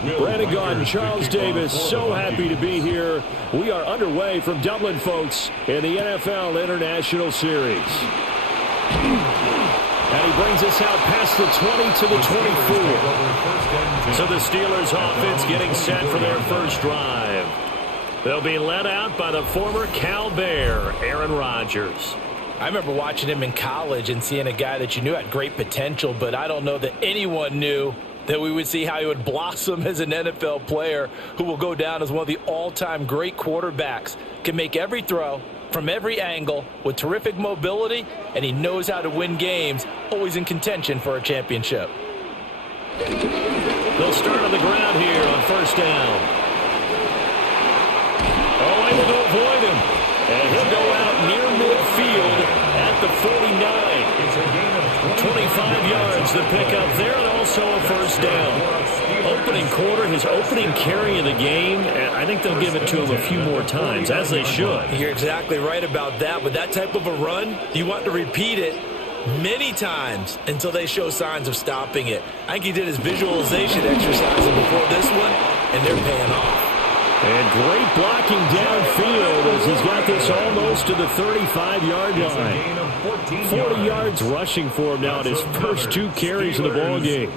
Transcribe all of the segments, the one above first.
Brandon Gaudin, Charles Davis, so happy to be here. We are underway from Dublin, folks, in the NFL International Series. And he brings us out past the 20 to the 24. So the Steelers offense getting set for their first drive. They'll be led out by the former Cal Bear, Aaron Rodgers. I remember watching him in college and seeing a guy that you knew had great potential, but I don't know that anyone knew that we would see how he would blossom as an NFL player who will go down as one of the all-time great quarterbacks. Can make every throw from every angle with terrific mobility, and he knows how to win games, always in contention for a championship. They'll start on the ground here on first down. Oh, able to avoid him. And he'll go out near midfield at the 49. 25 yards the pickup there, and also a first down. Opening quarter, his opening carry of the game, and I think they'll give it to him a few more times, as they should. You're exactly right about that. With that type of a run, you want to repeat it many times until they show signs of stopping it. I think he did his visualization exercises before this one, and they're paying off. And great blocking downfield as he's got this almost to the 35-yard line. 40 yards rushing for him now in his first two carries of the ballgame.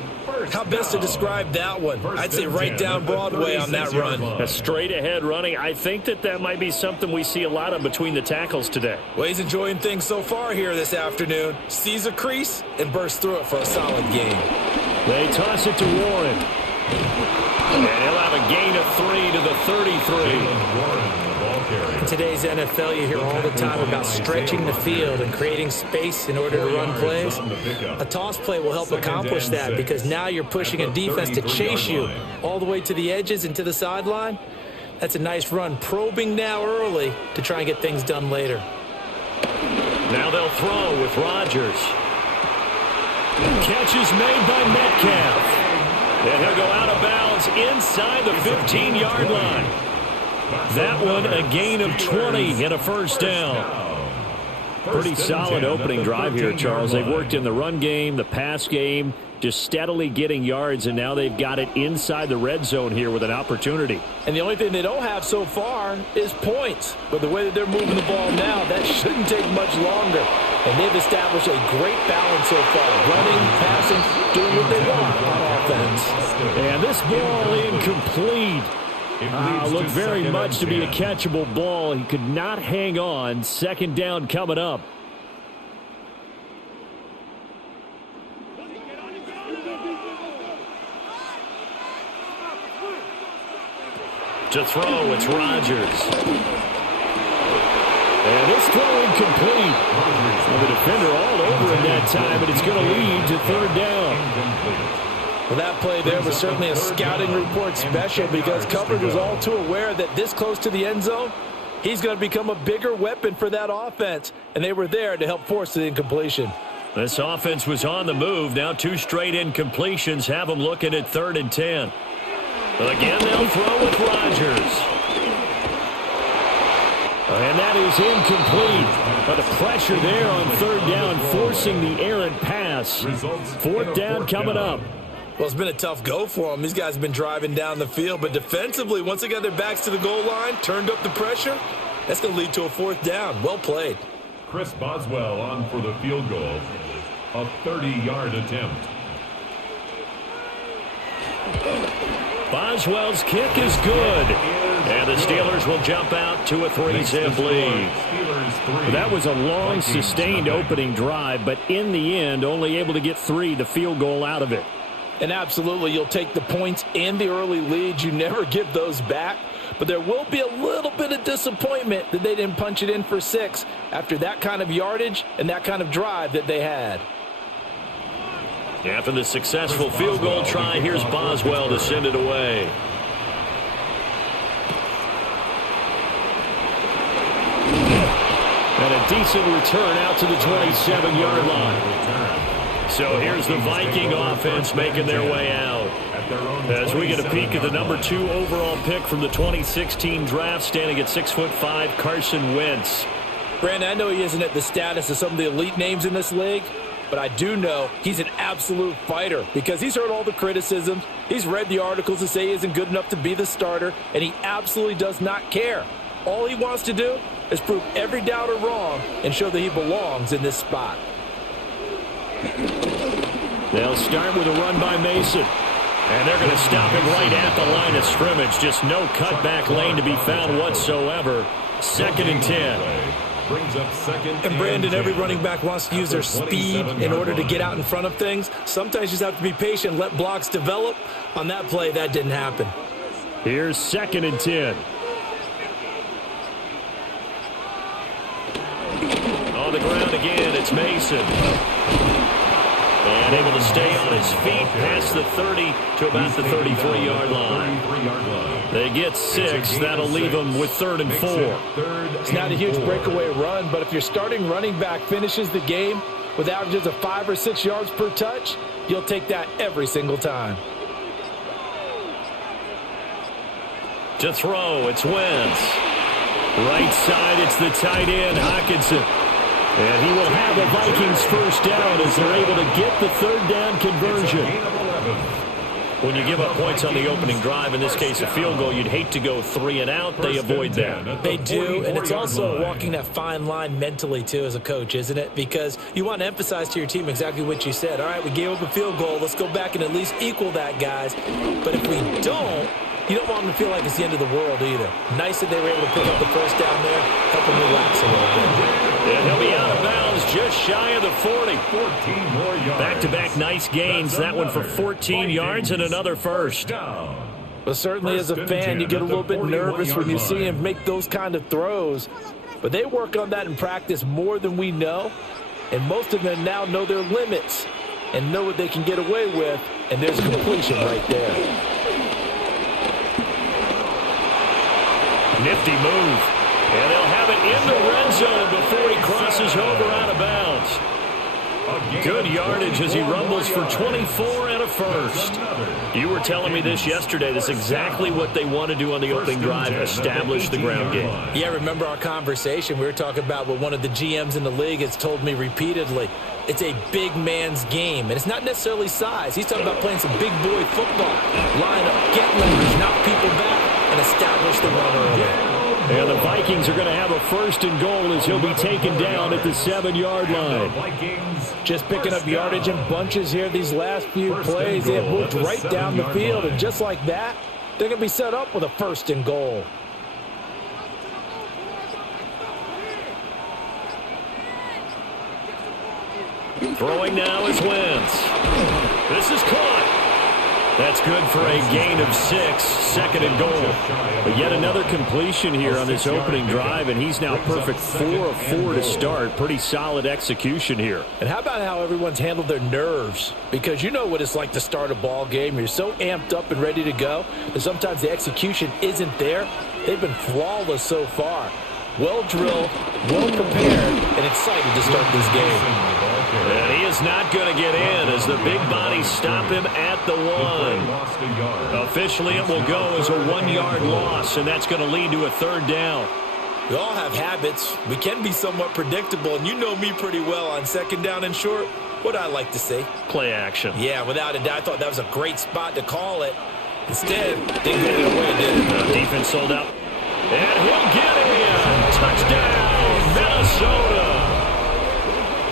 How best to describe that one? I'd say right down Broadway on that run. A straight-ahead running. I think that might be something we see a lot of between the tackles today. Well, he's enjoying things so far here this afternoon. Sees a crease and bursts through it for a solid game. They toss it to Warren. And he'll have a gain of 3 to the 33. In today's NFL, you hear all the time about stretching the field and creating space in order to run plays. A toss play will help accomplish that because now you're pushing a defense to chase you all the way to the edges and to the sideline. That's a nice run, probing now early to try and get things done later. Now they'll throw with Rodgers. Catch is made by Metcalf. And he'll go out of bounds inside the 15-yard line. That one a gain of 20 and a first down. Pretty solid opening drive here, Charles. They've worked in the run game, the pass game, just steadily getting yards, and now they've got it inside the red zone here with an opportunity. And the only thing they don't have so far is points. But the way that they're moving the ball now, that shouldn't take much longer. And they've established a great balance so far. Running, passing, doing what they want on offense. And this ball incomplete. Looked very much to be a catchable ball. He could not hang on. Second down coming up. To throw, it's Rodgers. And this throw incomplete. Well, the defender all over him that time, and it's going to lead to third down. Well, that play there was certainly a scouting report special because coverage was all too aware that this close to the end zone, he's going to become a bigger weapon for that offense, and they were there to help force the incompletion. This offense was on the move. Now two straight incompletions have them looking at 3rd and 10. Again, they'll throw with Rodgers. And that is incomplete. But the pressure there on 3rd down, forcing the errant pass. 4th down coming up. Well, it's been a tough go for them. These guys have been driving down the field. But defensively, once they got their backs to the goal line, turned up the pressure, that's going to lead to a 4th down. Well played. Chris Boswell on for the field goal. A 30-yard attempt. Boswell's kick is good. And the Steelers will jump out to a 3-zip lead. That was a long, sustained opening drive, but in the end, only able to get 3, the field goal out of it. And absolutely, you'll take the points and the early leads. You never give those back. But there will be a little bit of disappointment that they didn't punch it in for 6 after that kind of yardage and that kind of drive that they had. After the successful field goal try, here's Boswell to send it away. And a decent return out to the 27-yard line. So here's the Viking offense making their way out. As we get a peek at the number 2 overall pick from the 2016 draft, standing at 6'5", Carson Wentz. Brandon, I know he isn't at the status of some of the elite names in this league, but I do know he's an absolute fighter because he's heard all the criticisms. He's read the articles that say he isn't good enough to be the starter, and he absolutely does not care. All he wants to do is prove every doubter wrong and show that he belongs in this spot. They'll start with a run by Mason. And they're going to stop him right at the line of scrimmage. Just no cutback lane to be found whatsoever. 2nd and 10. And Brandon, every running back wants to use their speed in order to get out in front of things. Sometimes you just have to be patient, let blocks develop. On that play, that didn't happen. Here's 2nd and 10. On the ground again, it's Mason. And able to stay on his feet past the 30 to about the 33-yard line. They get 6. That'll leave them with 3rd and 4. It's not a huge breakaway run, but if your starting running back finishes the game with averages of 5 or 6 yards per touch, you'll take that every single time. To throw, it's Wentz. Right side, it's the tight end, Hockenson. And he will have a Vikings first down as they're able to get the 3rd down conversion. When you give up points on the opening drive, in this case a field goal, you'd hate to go 3 and out. They avoid that. They do, and it's also walking that fine line mentally, too, as a coach, isn't it? Because you want to emphasize to your team exactly what you said. All right, we gave up a field goal. Let's go back and at least equal that, guys. But if we don't, you don't want them to feel like it's the end of the world either. Nice that they were able to pick up the first down there, help them relax a little bit. And he'll be out of bounds just shy of the 40. 14 more yards. Back-to-back nice gains. That one for 14 yards and another first. But certainly as a fan, you get a little bit nervous when you see him make those kind of throws. But they work on that in practice more than we know. And most of them now know their limits and know what they can get away with. And there's a completion right there. Nifty move. And they'll have it in the red zone before he crosses over out of bounds. Good yardage as he rumbles for 24 and a first. You were telling me this yesterday. That's exactly what they want to do on the opening drive, establish the ground game. Yeah, remember our conversation? We were talking about what one of the GMs in the league has told me repeatedly. It's a big man's game, and it's not necessarily size. He's talking about playing some big boy football. Line up, get leverage, knock people back, and establish the run early. And the Vikings are going to have a 1st and goal as he'll be taken down at the 7-yard line. Just picking up yardage in bunches here these last few plays. They have moved right down the field, and just like that, they're going to be set up with a 1st and goal. Throwing now is Wentz. This is caught. That's good for a gain of 6, 2nd and goal. But yet another completion here on this opening drive, and he's now perfect 4 of 4 to start. Pretty solid execution here. And how about how everyone's handled their nerves? Because you know what it's like to start a ball game. You're so amped up and ready to go, and sometimes the execution isn't there. They've been flawless so far. Well drilled, well prepared, and excited to start this game. And he is not going to get in as the big bodies stop him at the 1. Officially, it will go as a 1-yard loss, and that's going to lead to a 3rd down. We all have habits. We can be somewhat predictable, and you know me pretty well on 2nd down and short. What I like to see? Play action. Yeah, without a doubt. I thought that was a great spot to call it. Instead, didn't go their way, did it? Defense sold out. And he'll get in. Touchdown, Minnesota.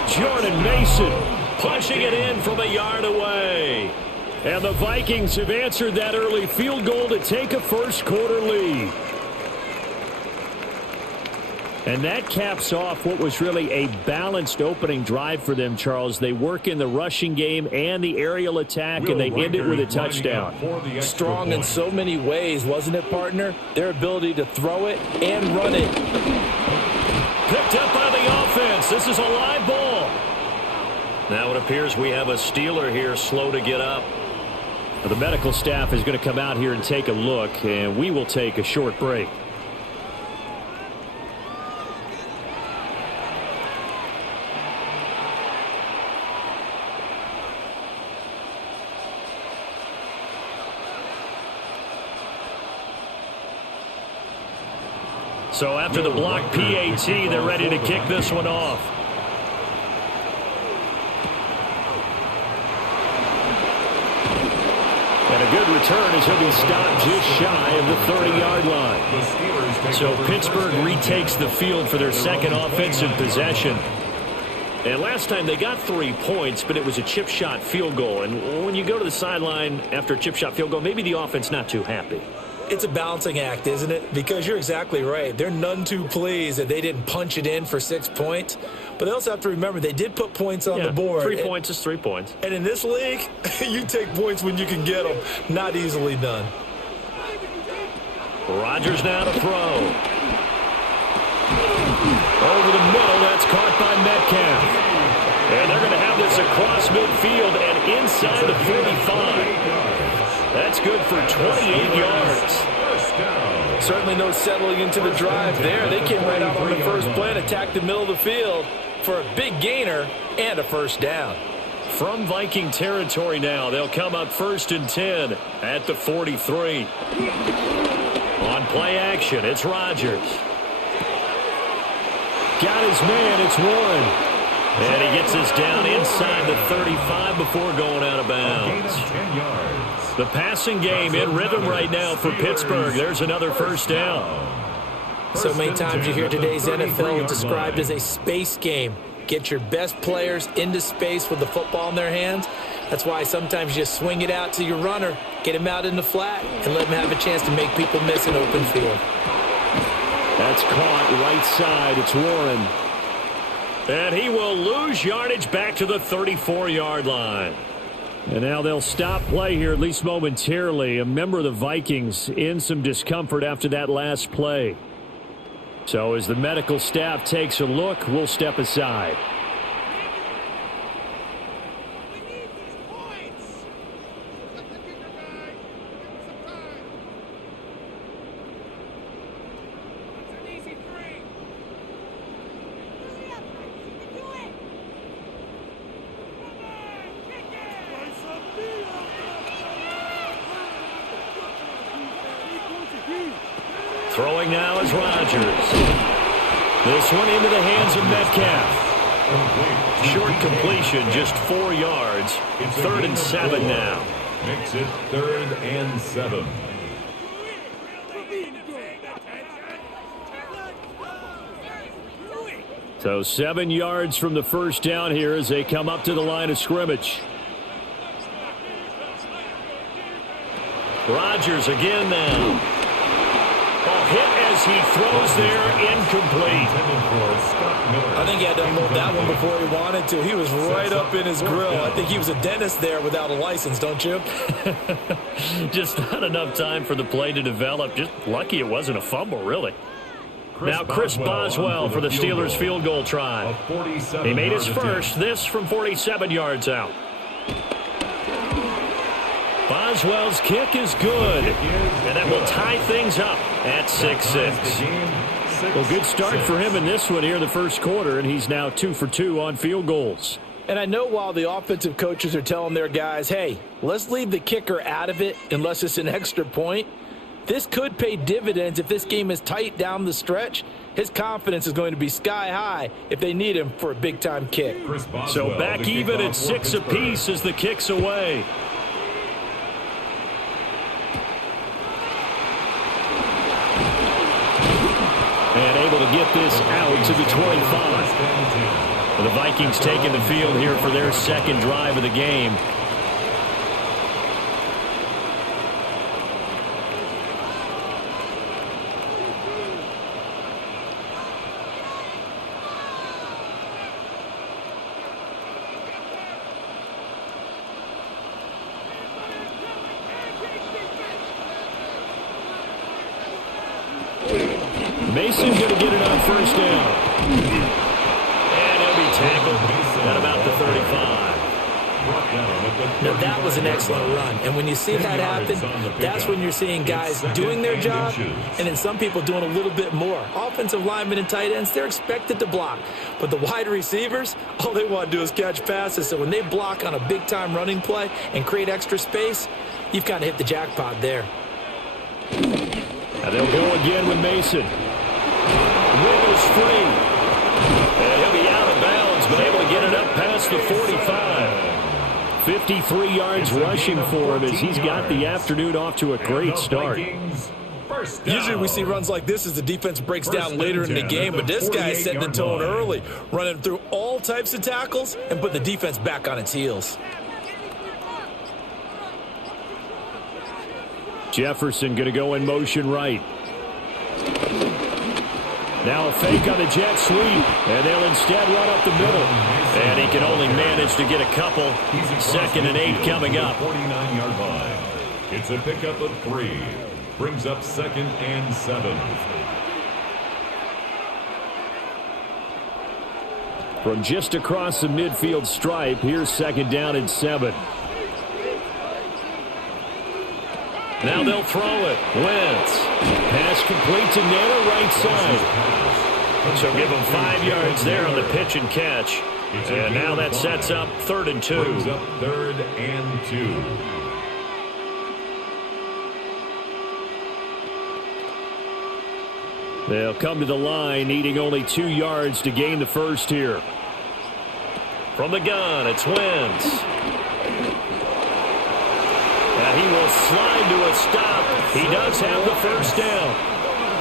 Jordan Mason punching it in from a yard away. And the Vikings have answered that early field goal to take a 1st quarter lead. And that caps off what was really a balanced opening drive for them, Charles. They work in the rushing game and the aerial attack, and they end it with a touchdown. Strong in so many ways, wasn't it, partner? Their ability to throw it and run it. Picked up by the offense. This is a live ball. Now it appears we have a Steeler here slow to get up. The medical staff is going to come out here and take a look, and we will take a short break. So after the block PAT, they're ready to kick this one off. return as he'll be stopped just shy of the 30-yard line. So Pittsburgh retakes the field for their second offensive possession. And last time they got 3 points, but it was a chip shot field goal. And when you go to the sideline after a chip shot field goal, maybe the offense not too happy. It's a balancing act, isn't it? Because you're exactly right. They're none too pleased that they didn't punch it in for 6 points. But they also have to remember they did put points on the board. 3 points is 3 points. And in this league, you take points when you can get them. Not easily done. Rodgers now to throw. Over the middle, that's caught by Metcalf. And they're going to have this across midfield and inside the 45. That's good for 28 yards. Certainly no settling into the drive there. They came right out on the first play and attacked the middle of the field for a big gainer and a first down. From Viking territory now, they'll come up 1st and 10 at the 43. On play action, it's Rodgers. Got his man, it's Warren. And he gets us down inside the 35 before going out of bounds. The passing game in rhythm right now for Pittsburgh. There's another first down. So many times you hear today's NFL described as a space game. Get your best players into space with the football in their hands. That's why sometimes you just swing it out to your runner, get him out in the flat, and let him have a chance to make people miss an open field. That's caught right side. It's Warren. And he will lose yardage back to the 34-yard line. And now they'll stop play here, at least momentarily. A member of the Vikings in some discomfort after that last play. So as the medical staff takes a look, we'll step aside. Throwing now is Rodgers. This one into the hands of Metcalf. Short completion, just 4 yards. 3rd and 7 now. Makes it 3rd and 7. So 7 yards from the first down here as they come up to the line of scrimmage. Rodgers again now. Hit as he throws there, incomplete. I think he had to unload that one before he wanted to. He was right up in his grill. I think he was a dentist there without a license, don't you? Just not enough time for the play to develop. Just lucky it wasn't a fumble, really. Now Chris Boswell for the Steelers field goal try. He made his first, this from 47 yards out. Boswell's kick is good, and that will tie things up at 6-6. Well, good start for him in this one here in the first quarter, and he's now 2 for 2 on field goals. And I know while the offensive coaches are telling their guys, hey, let's leave the kicker out of it unless it's an extra point, this could pay dividends if this game is tight down the stretch. His confidence is going to be sky high if they need him for a big-time kick. So back even at 6 apiece as the kick's away. And able to get this out to the 25. The Vikings taking the field here for their second drive of the game. Mason going to get it on first down. And he'll be tackled at about the 35. Now, that was an excellent run. And when you see that happen, that's when you're seeing guys doing their job and then some people doing a little bit more. Offensive linemen and tight ends, they're expected to block. But the wide receivers, all they want to do is catch passes. So when they block on a big-time running play and create extra space, you've kind of hit the jackpot there. And they'll go again with Mason. Wiggles free. And he'll be out of bounds, but able to get it up past the 45. 53 yards rushing for him as he's got the afternoon off to a great start. Usually we see runs like this as the defense breaks down later in the game, but this guy is setting the tone early, running through all types of tackles and put the defense back on its heels. Jefferson going to go in motion right. Now a fake on the jet sweep, and they'll instead run up the middle. And he can only manage to get a couple. 2nd and 8 coming up. 49-yard line. It's a pickup of 3. Brings up 2nd and 7. From just across the midfield stripe, here's 2nd down and 7. Now they'll throw it. Wentz. Pass complete to Naylor, right side. So give him 5 yards there on the pitch and catch. And now that sets up 3rd and 2. Brings up 3rd and 2. They'll come to the line, needing only 2 yards to gain the first here. From the gun, it's Wentz. And he will slide to a stop. He does have the first down.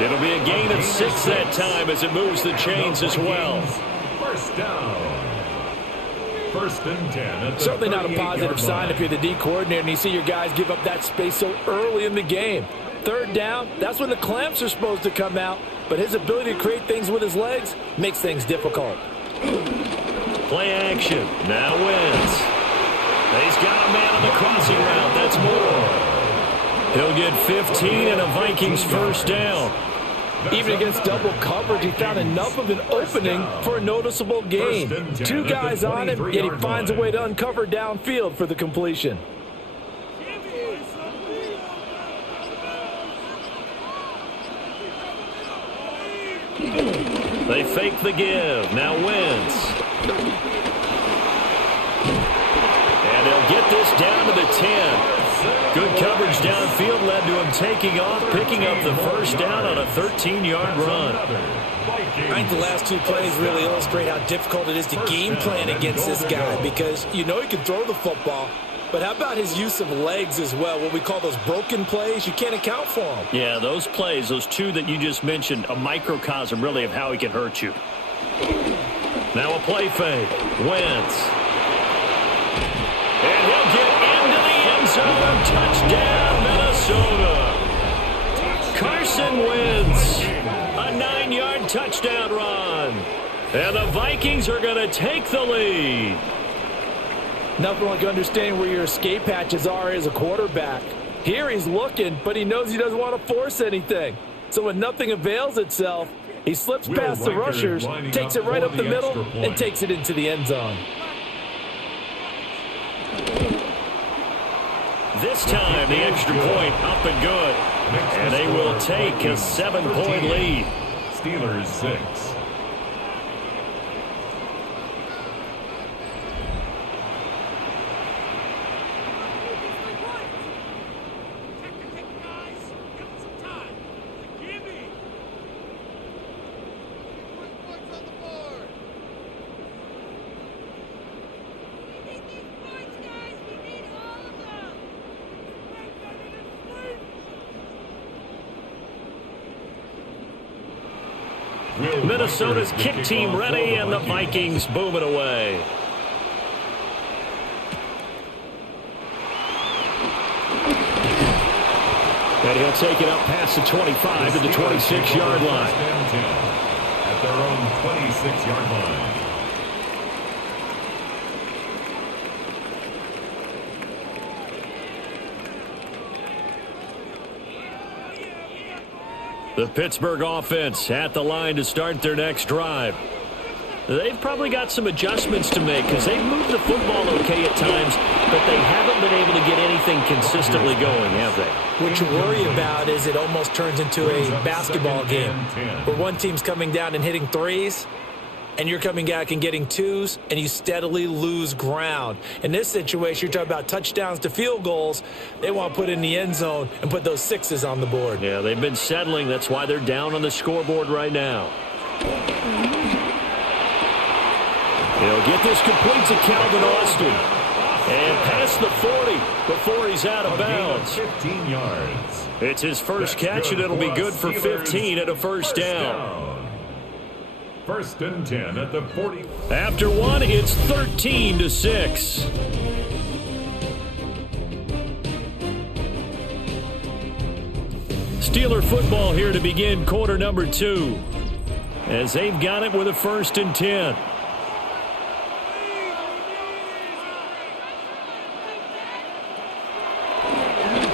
It'll be a gain of 6 that time as it moves the chains as well. First down. 1st and 10. Certainly not a positive sign if you're the D coordinator and you see your guys give up that space so early in the game. 3rd down, that's when the clamps are supposed to come out, but his ability to create things with his legs makes things difficult. Play action. Now Wentz. He's got a man on the crossing route. That's more. He'll get 15 and a Vikings first down. Even against double coverage, he found enough of an opening for a noticeable gain. 2 guys on him, yet he finds a way to uncover downfield for the completion. They fake the give. Now Wentz. And he'll get this down to the 10. Good coverage downfield led to him taking off, picking up the first down on a 13-yard run. I think the last 2 plays really illustrate how difficult it is to game plan against this guy because you know he can throw the football, but how about his use of legs as well? What we call those broken plays, you can't account for them. Yeah, those plays, those 2 that you just mentioned, a microcosm really of how he can hurt you. Now a play fake. Wentz. And he'll get into the end zone. Touchdown, Minnesota. Carson Wentz. A 9-yard touchdown run. And the Vikings are going to take the lead. Nothing like understanding where your escape hatches are as a quarterback. Here he's looking, but he knows he doesn't want to force anything. So when nothing avails itself, he slips past the rushers, takes it right up the middle, and takes it into the end zone. This time, the extra point up and good. And they will take a 7-point lead. Steelers 6. Minnesota's kick team ready, and the Vikings boom it away. And he'll take it up past the 25 to the 26-yard line. At their own 26-yard line. The Pittsburgh offense at the line to start their next drive. They've probably got some adjustments to make because they've moved the football okay at times, but they haven't been able to get anything consistently going, have they? What you worry about is it almost turns into a basketball game where one team's coming down and hitting threes, and you're coming back and getting twos, and you steadily lose ground. In this situation, you're talking about touchdowns to field goals. They want to put in the end zone and put those sixes on the board. Yeah, they've been settling. That's why they're down on the scoreboard right now. He'll get this complete to Calvin Austin. And past the 40 before he's out of bounds. 15 yards. It's his first catch, and it'll be good for 15 at a first down. First and 10 at the 40. After one, it's 13-6. Steeler football here to begin quarter number 2. As they've got it with a first and 10.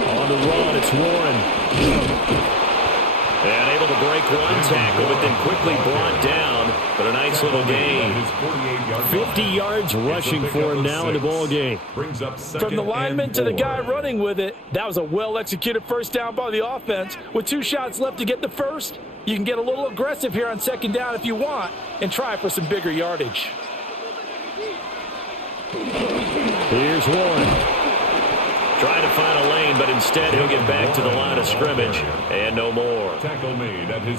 On the run, it's Warren. And able to break one tackle, but then quickly brought down. But a nice little gain. 50 yards rushing for him now in the ball game. From the lineman to the guy running with it, that was a well-executed first down by the offense. With 2 shots left to get the first, you can get a little aggressive here on second down if you want and try for some bigger yardage. Here's Warren. Trying to find a lane, but instead he'll get back to the line of scrimmage. And no more.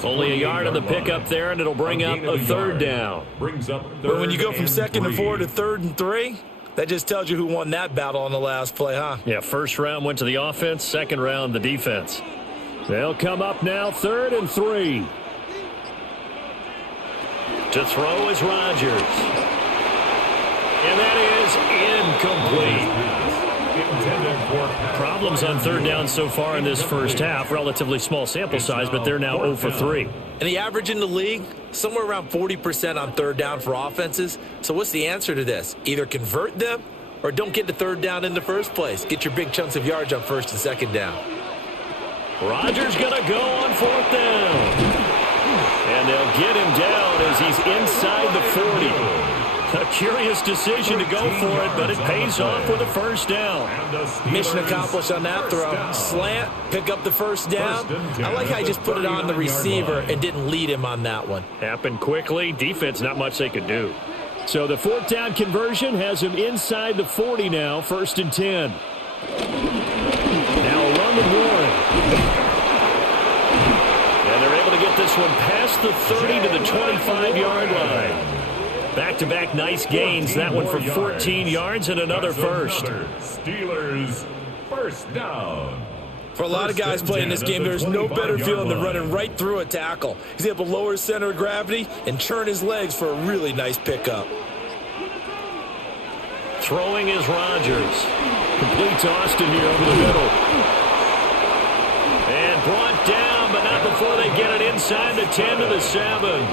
Only a yard on the pickup there, and it'll bring up a third down. But when you go from 2nd and 4 to 3rd and 3, that just tells you who won that battle on the last play, huh? Yeah, first round went to the offense, second round the defense. They'll come up now, 3rd and 3. To throw is Rodgers. And that is incomplete. Problems on third down so far in this first half. Relatively small sample size, but they're now 0 for 3. And the average in the league, somewhere around 40% on third down for offenses. So what's the answer to this? Either convert them or don't get to third down in the first place. Get your big chunks of yards on first and second down. Rodgers going to go on 4th down. And they'll get him down as he's inside the 40. A curious decision to go for it, but it pays off with a first down. Mission accomplished on that throw. Slant, pick up the first down. I like how he just put it on the receiver and didn't lead him on that one. Happened quickly. Defense, not much they could do. So the 4th down conversion has him inside the 40 now, 1st and 10. Now a run with Warren. And they're able to get this one past the 30 to the 25-yard line. Back-to-back nice gains. That one for 14 yards and another first. Steelers first down. For a lot of guys playing this game, there's no better feeling than running right through a tackle. He's able to lower his center of gravity and churn his legs for a really nice pickup. Throwing is Rodgers. Complete to Austin here over the middle. And brought down, but not before they get it inside the 10 to the 7.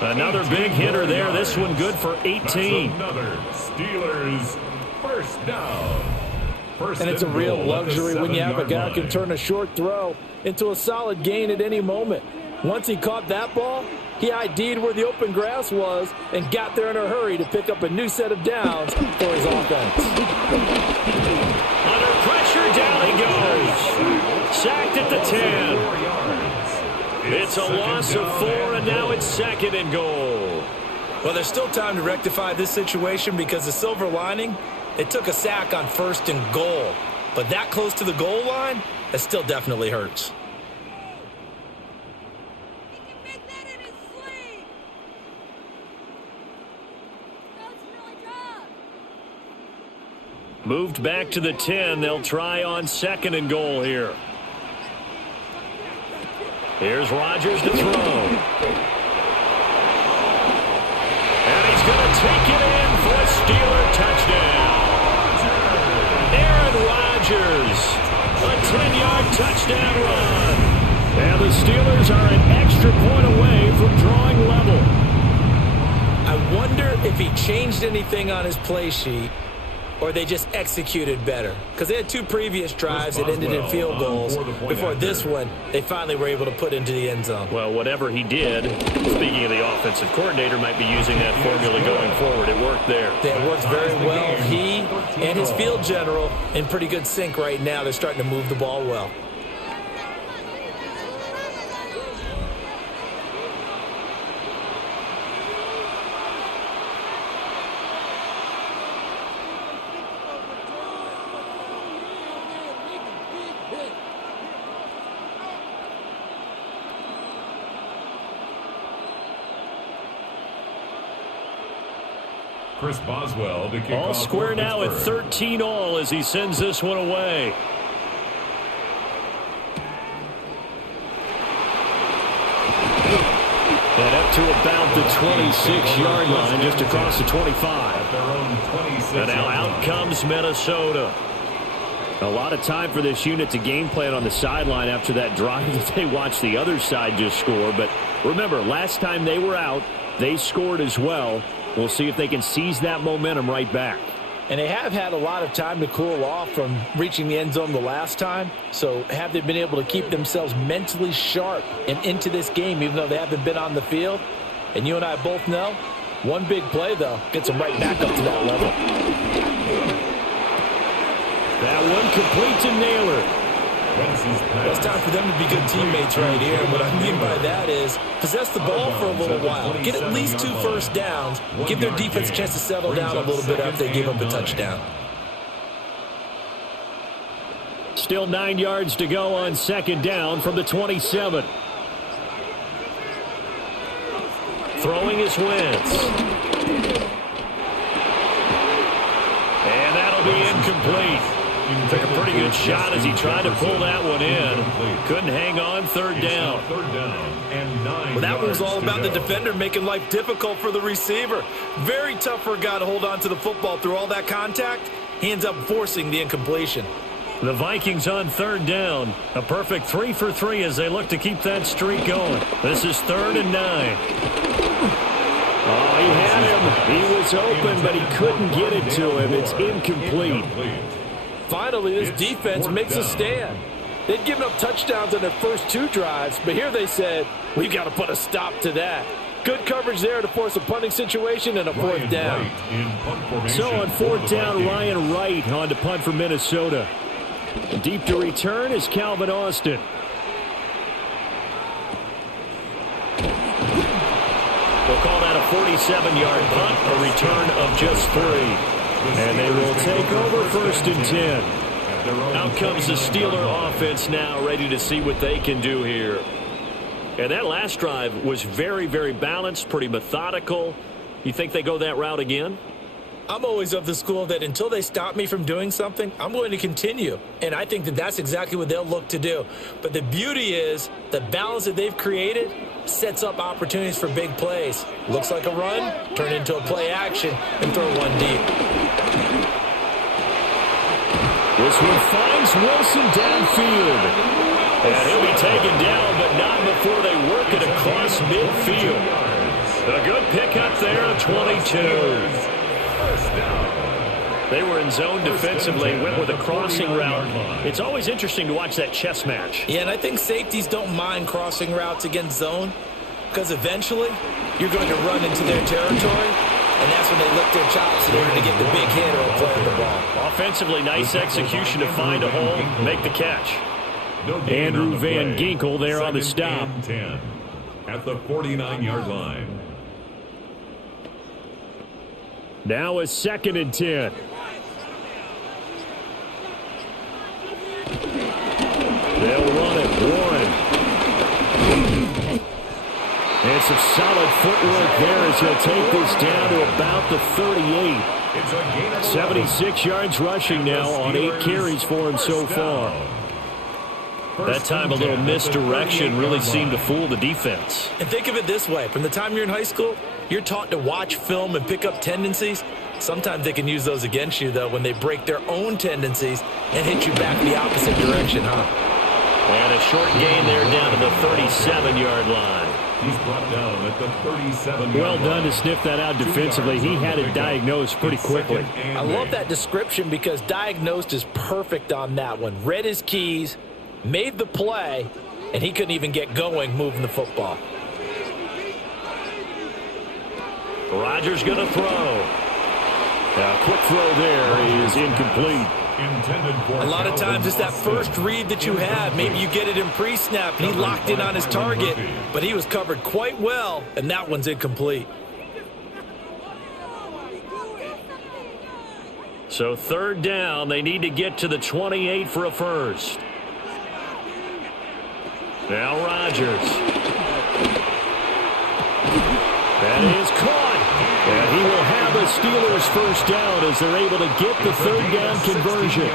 Another big hitter there. This one good for 18. Another Steelers first down. And it's a real luxury when you have a guy who can turn a short throw into a solid gain at any moment. Once he caught that ball, he ID'd where the open grass was and got there in a hurry to pick up a new set of downs for his offense. Under pressure, down he goes. Sacked at the 10. It's a loss of 4, and now it's 2nd and goal. Well, there's still time to rectify this situation because the silver lining, it took a sack on 1st and goal. But that close to the goal line, that still definitely hurts. Moved back to the 10. They'll try on 2nd and goal here. Here's Rodgers to throw. And he's going to take it in for a Steeler touchdown. Aaron Rodgers, a 10-yard touchdown run. And the Steelers are an extra point away from drawing level. I wonder if he changed anything on his play sheet or they just executed better. Because they had 2 previous drives that ended in field goals. Before this one, they finally were able to put into the end zone. Well, whatever he did, speaking of the offensive coordinator, might be using that formula going forward. It worked there. It worked very well. He and his field general in pretty good sync right now. They're starting to move the ball well. Chris Boswell to kick All off square now at Pittsburgh. 13 all as he sends this one away. And up to about the 26-yard line, just across the 25. At their own 26 And now yard out line. comes Minnesota. A lot of time for this unit to game plan on the sideline after that drive that they watched the other side just score. But remember, last time they were out, they scored as well. We'll see if they can seize that momentum right back. And they have had a lot of time to cool off from reaching the end zone the last time. So have they been able to keep themselves mentally sharp and into this game, even though they haven't been on the field? And you and I both know, one big play, though, gets them right back up to that level. That one complete to Naylor. It's time for them to be good teammates right here. And what I mean by that is possess the ball for a little while. Get at least 2 first downs. Give their defense a chance to settle down a little bit after they give up a touchdown. Still 9 yards to go on second down from the 27. Throwing his Wentz. And that'll be incomplete. Took a pretty good shot as he tried to pull that one in. Couldn't hang on, third down. Well, that one was all about the defender making life difficult for the receiver. Very tough for a guy to hold on to the football through all that contact. He ends up forcing the incompletion. The Vikings on third down. A perfect 3 for 3 as they look to keep that streak going. This is 3rd and 9. Oh, he had him. He was open, but he couldn't get it to him. It's incomplete. Finally, this defense makes a stand. They'd given up touchdowns on their first 2 drives, but here they said, we've got to put a stop to that. Good coverage there to force a punting situation and a 4th down. So on 4th down, Ryan Wright on to punt for Minnesota. Deep to return is Calvin Austin. We'll call that a 47-yard punt, a return of just 3. And they will take over 1st and 10. Out comes the Steeler offense now, ready to see what they can do here. And that last drive was very, very balanced, pretty methodical. You think they go that route again? I'm always of the school that until they stop me from doing something, I'm going to continue. And I think that that's exactly what they'll look to do. But the beauty is the balance that they've created sets up opportunities for big plays. Looks like a run, turn into a play action, and throw one deep. This one finds Wilson downfield. And he'll be taken down, but not before they work it across midfield. A good pickup there, 22. They were in zone defensively, went with a crossing route. It's always interesting to watch that chess match. Yeah, and I think safeties don't mind crossing routes against zone because eventually you're going to run into their territory, and that's when they lift their chops in order to get the big hit or play on the ball. Offensively, nice execution to find a hole, make the catch. Andrew Van Ginkel there on the stop. 10 at the 49-yard line. Now a 2nd and 10. They'll run it. Warren. And some solid footwork there as he'll take this down to about the 38. 76 yards rushing now on 8 carries for him so far. That time a little misdirection really seemed to fool the defense. And think of it this way. From the time you're in high school, you're taught to watch film and pick up tendencies. Sometimes they can use those against you, though, when they break their own tendencies and hit you back the opposite direction, huh? And a short gain there down to the 37-yard line. He's brought down at the 37-yard line. Well done to sniff that out defensively. He had it diagnosed pretty quickly. I love that description because diagnosed is perfect on that one. Read his keys, made the play, and he couldn't even get going moving the football. Rodgers going to throw. A quick throw there is incomplete. A lot of times it's that first read that you have. Maybe you get it in pre-snap, and he locked in on his target, but he was covered quite well, and that one's incomplete. So 3rd down, they need to get to the 28 for a first. Now Rodgers. That is caught. And he will have a Steelers first down as they're able to get the third down conversion.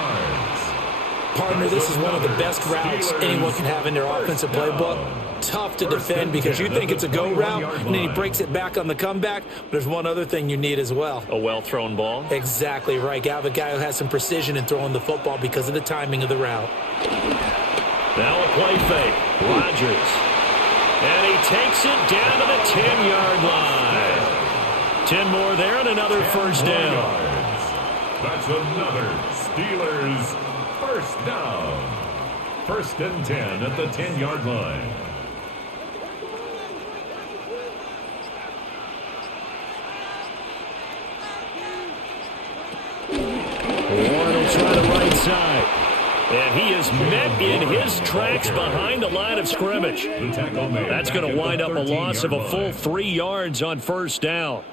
Partner, this is one of the best routes anyone can have in their offensive playbook. Tough to defend because you think it's a go route, and then he breaks it back on the comeback. There's one other thing you need as well. A well-thrown ball. Exactly right. You have a guy who has some precision in throwing the football because of the timing of the route. Now a play fake. Rodgers. And he takes it down to the 10-yard line. 10 more there and another first down. That's another Steelers first down. First and 10 at the 10-yard line. Warren will try the right side. And he is met in his tracks behind the line of scrimmage. That's going to wind up a loss of a full 3 yards on first down.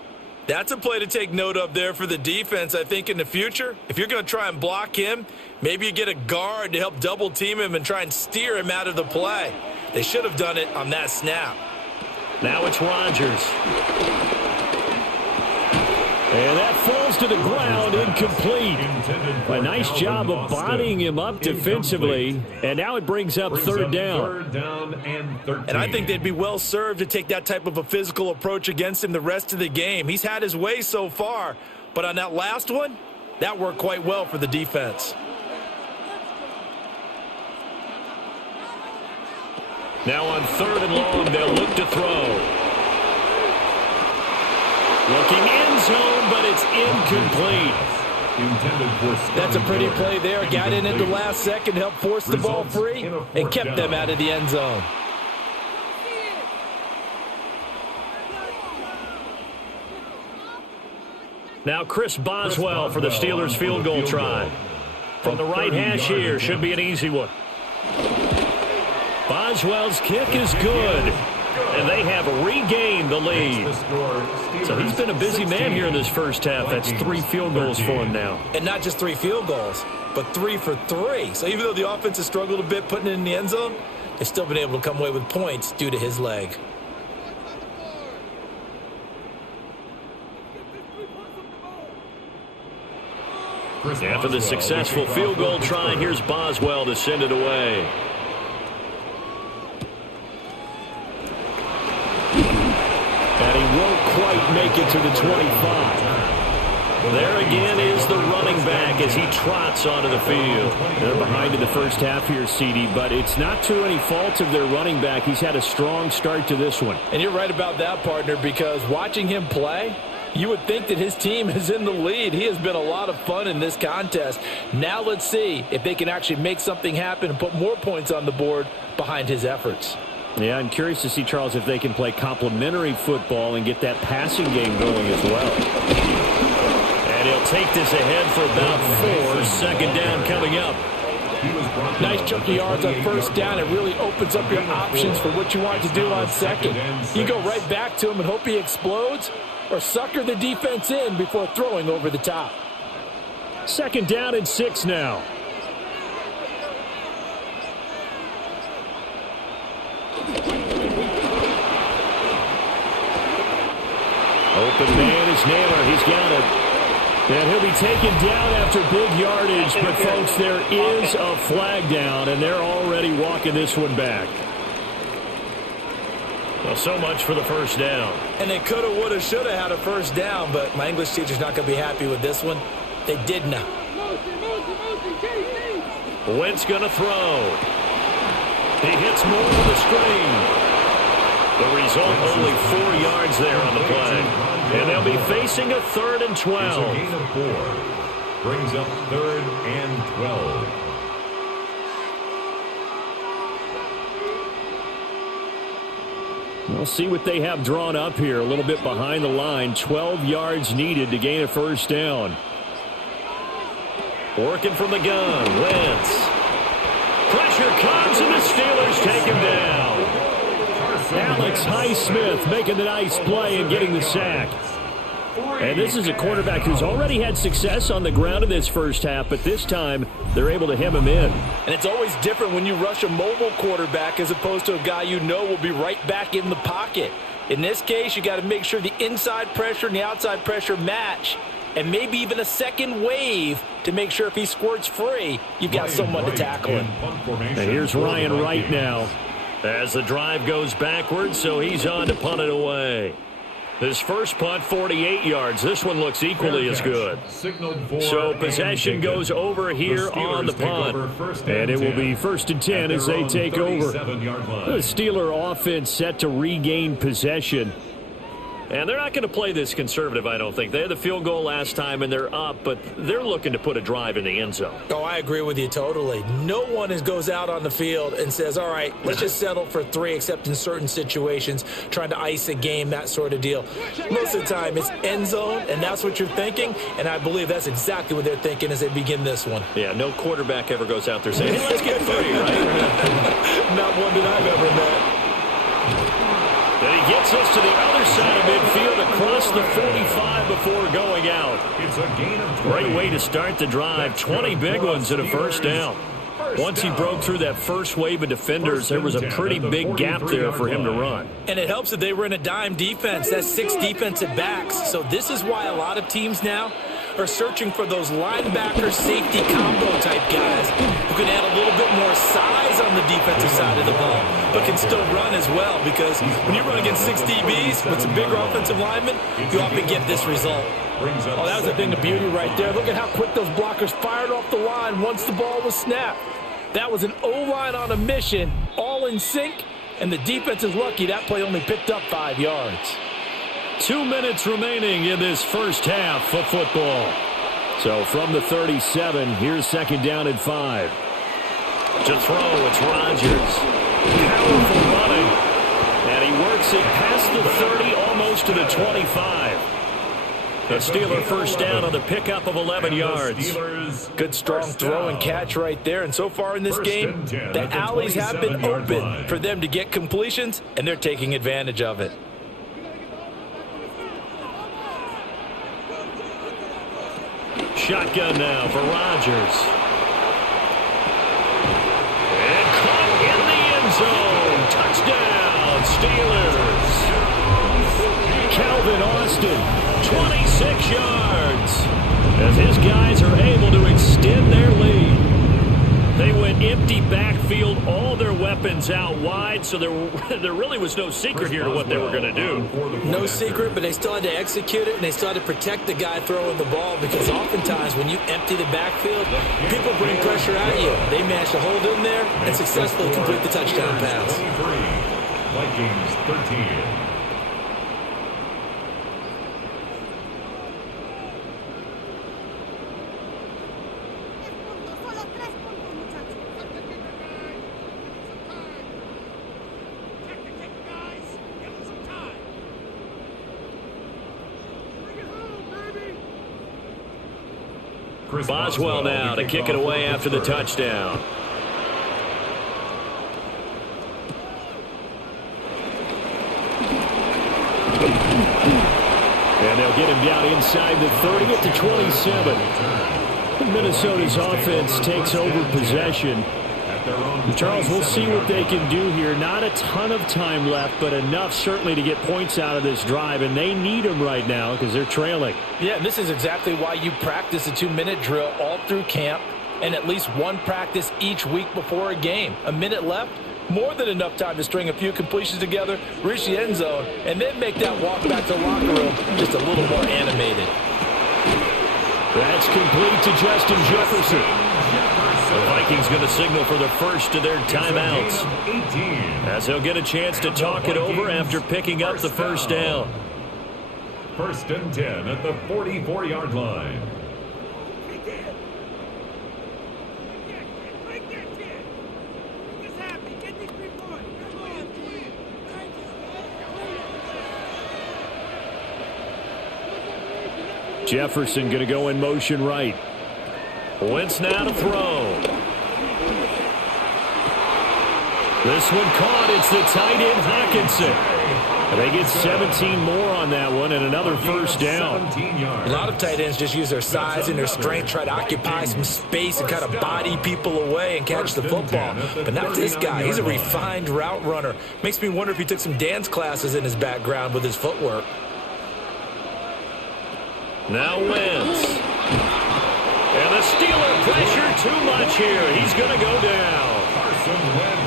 That's a play to take note of there for the defense, I think, in the future. If you're going to try and block him, maybe you get a guard to help double team him and try and steer him out of the play. They should have done it on that snap. Now it's Rodgers. And that falls to the ground, incomplete. A nice job of bodying him up defensively. And now it brings up third down. And I think they'd be well served to take that type of a physical approach against him the rest of the game. He's had his way so far, but on that last one, that worked quite well for the defense. Now on third and long, they'll look to throw. Looking end zone, but it's incomplete. That's a pretty play there. Got in at the last second, helped force the ball free, and kept them out of the end zone. Now Chris Boswell for the Steelers field goal try. From the right hash here, should be an easy one. Boswell's kick is good. And they have regained the lead. So he's been a busy man here in this first half. That's 3 field goals for him now. And not just 3 field goals, but 3 for 3. So even though the offense has struggled a bit putting it in the end zone, they've still been able to come away with points due to his leg. After the successful field goal try, here's Boswell to send it away. And he won't quite make it to the 25. There again is the running back as he trots onto the field. They're behind in the first half here, CD, but it's not to any fault of their running back. He's had a strong start to this one. And you're right about that, partner, because watching him play, you would think that his team is in the lead. He has been a lot of fun in this contest. Now let's see if they can actually make something happen and put more points on the board behind his efforts. Yeah, I'm curious to see, Charles, if they can play complementary football and get that passing game going as well. And he'll take this ahead for about 4. Second down coming up. Nice chunk of yards on first down. It really opens up your options for what you want to do on second. You go right back to him and hope he explodes, or sucker the defense in before throwing over the top. Second down and 6 now. Open man is Naylor. He's got it. And he'll be taken down after big yardage. But, folks, there is a flag down, and they're already walking this one back. Well, so much for the first down. And they could have, would have, should have had a first down, but my English teacher's not going to be happy with this one. They did not. Wentz going to throw. He hits more on the screen. The result, only 4 yards there on the play. And they'll be facing a 3rd and 12. It's a gain of 4. Brings up 3rd and 12. We'll see what they have drawn up here. A little bit behind the line. 12 yards needed to gain a first down. Working from the gun. Wentz. Pressure comes, and the Steelers take him down. Alex Highsmith making the nice play and getting the sack. And this is a quarterback who's already had success on the ground in this first half, but this time they're able to hem him in. And it's always different when you rush a mobile quarterback as opposed to a guy you know will be right back in the pocket. In this case, you got to make sure the inside pressure and the outside pressure match, and maybe even a second wave to make sure if he squirts free, you've got someone to tackle him. And here's Ryan Wright now as the drive goes backwards, so he's on to punt it away. His first punt, 48 yards. This one looks equally as good. So possession goes over here on the punt. And it will be 1st and 10 as they take over. The Steeler offense set to regain possession. And they're not going to play this conservative, I don't think. They had the field goal last time, and they're up, but they're looking to put a drive in the end zone. Oh, I agree with you totally. No one goes out on the field and says, all right, let's just settle for 3, except in certain situations, trying to ice a game, that sort of deal. Most of the time, it's end zone, and that's what you're thinking, and I believe that's exactly what they're thinking as they begin this one. Yeah, no quarterback ever goes out there saying, hey, let's get 3, right? Not one that I've ever met. And he gets us to the other side of midfield across the 45 before going out. It's a gain of 20. Great way to start the drive. 20 big ones and a first down. Once he broke through that first wave of defenders, there was a pretty big gap there for him to run. And it helps that they were in a dime defense. That's 6 defensive backs. So this is why a lot of teams now are searching for those linebacker safety combo type guys who can add a little bit more size on the defensive side of the ball, but can still run as well, because when you run against 6 DBs with some bigger offensive linemen, you often get this result. Oh, that was a thing of beauty right there. Look at how quick those blockers fired off the line once the ball was snapped. That was an O-line on a mission, all in sync, and the defense is lucky that play only picked up 5 yards. 2 minutes remaining in this first half of football. So from the 37, here's 2nd down and 5. To throw, it's Rodgers. Powerful running. And he works it past the 30, almost to the 25. The Steeler first down on the pickup of 11 yards. Good strong throw and catch right there. And so far in this game, the alleys have been open for them to get completions, and they're taking advantage of it. Shotgun now for Rodgers. And caught in the end zone. Touchdown, Steelers. Calvin Austin, 26 yards. As his guys are able to extend their lead. They went empty backfield, all their weapons out wide, so there really was no secret here to what they were going to do. No secret, but they still had to execute it, and they still had to protect the guy throwing the ball, because oftentimes when you empty the backfield, people bring pressure at you. They managed to hold in there and successfully complete the touchdown pass. Vikings 13. Boswell now to kick it away after the touchdown. And they'll get him down inside the 30 at the 27. Minnesota's offense takes over possession. Charles, we'll see what they can do here. Not a ton of time left, but enough certainly to get points out of this drive, and they need them right now because they're trailing. Yeah, and this is exactly why you practice a 2-minute drill all through camp and at least one practice each week before a game. A minute left, more than enough time to string a few completions together, reach the end zone, and then make that walk back to the locker room just a little more animated. That's complete to Justin Jefferson. The Vikings going to signal for the first of their timeouts, as they'll get a chance to talk it over after picking up the first down. 1st and 10 at the 44-yard line. Jefferson going to go in motion right. Wentz now to throw. This one caught. It's the tight end, Hawkinson. They get 17 more on that one and another first down. A lot of tight ends just use their size and their strength, try to occupy some space and kind of body people away and catch the football. But not this guy. He's a refined route runner. Makes me wonder if he took some dance classes in his background with his footwork. Now Wentz. And the Steeler pressure too much here. He's going to go down.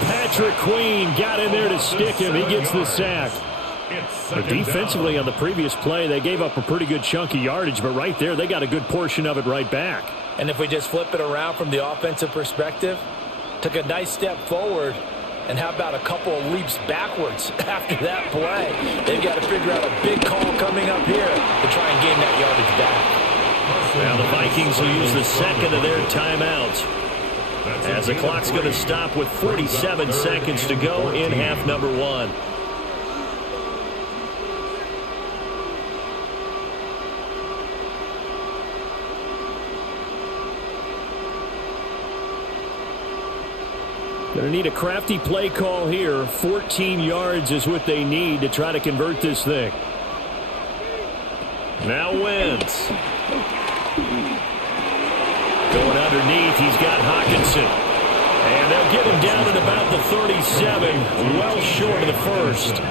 Patrick Queen got in there to stick him. He gets the sack. But defensively on the previous play, they gave up a pretty good chunk of yardage, but right there, they got a good portion of it right back. And if we just flip it around from the offensive perspective, took a nice step forward, and how about a couple of leaps backwards after that play? They've got to figure out a big call coming up here to try and gain that yardage back. Now the Vikings will use the second of their timeouts, as the clock's going to stop with 47 seconds to go in half number one. Going to need a crafty play call here. 14 yards is what they need to try to convert this thing. Now Wentz. Going underneath, he's got Hockenson. And they'll get him down at about the 37, well short of the first.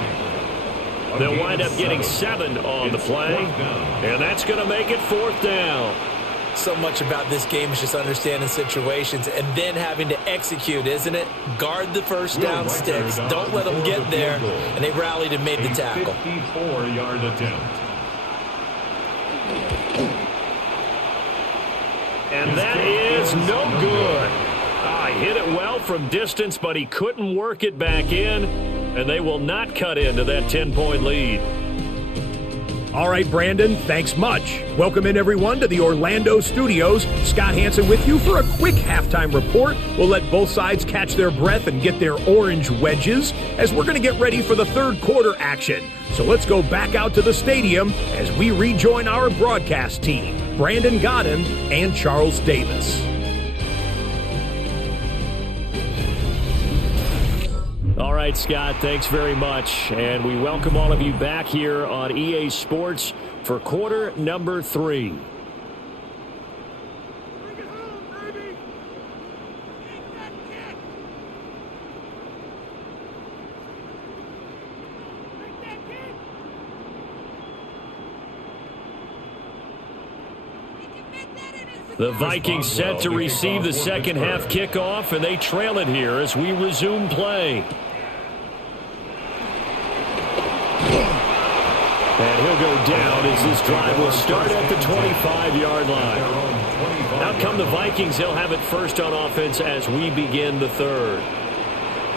They'll wind up getting 7 on the play, and that's going to make it 4th down. So much about this game is just understanding situations and then having to execute, isn't it? Guard the first down sticks. Don't let them get there. And they rallied and made the tackle. 54-yard attempt. And that is no good. He hit it well from distance, but he couldn't work it back in. And they will not cut into that 10-point lead. All right, Brandon, thanks much. Welcome in, everyone, to the Orlando studios. Scott Hansen with you for a quick halftime report. We'll let both sides catch their breath and get their orange wedges as we're going to get ready for the third quarter action. So let's go back out to the stadium as we rejoin our broadcast team, Brandon Godden and Charles Davis. All right, Scott, thanks very much. And we welcome all of you back here on EA Sports for quarter number 3. The Vikings set to receive the second half kickoff, and they trail it here as we resume play. And he'll go down as this drive will start at the 25-yard line. Out come the Vikings. They'll have it first on offense as we begin the third.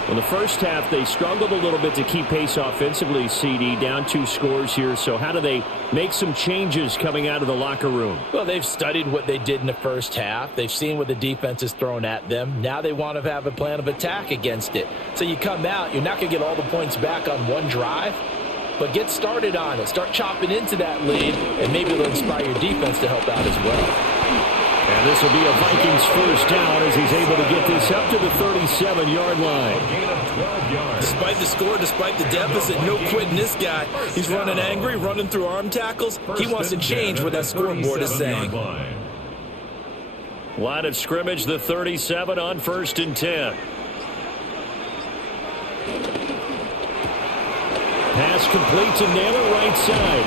In the first half, they struggled a little bit to keep pace offensively, CD, down 2 scores here. So how do they make some changes coming out of the locker room? Well, they've studied what they did in the first half. They've seen what the defense is throwing at them. Now they want to have a plan of attack against it. So you come out, you're not going to get all the points back on one drive, but get started on it. Start chopping into that lead, and maybe it'll inspire your defense to help out as well. And this will be a Vikings first down as he's able to get this up to the 37-yard line. Despite the score, despite the deficit, no quitting this guy. He's running angry, running through arm tackles. He wants to change what that scoreboard is saying. Line of scrimmage, the 37 on 1st and 10. Pass complete to Naylor, right side.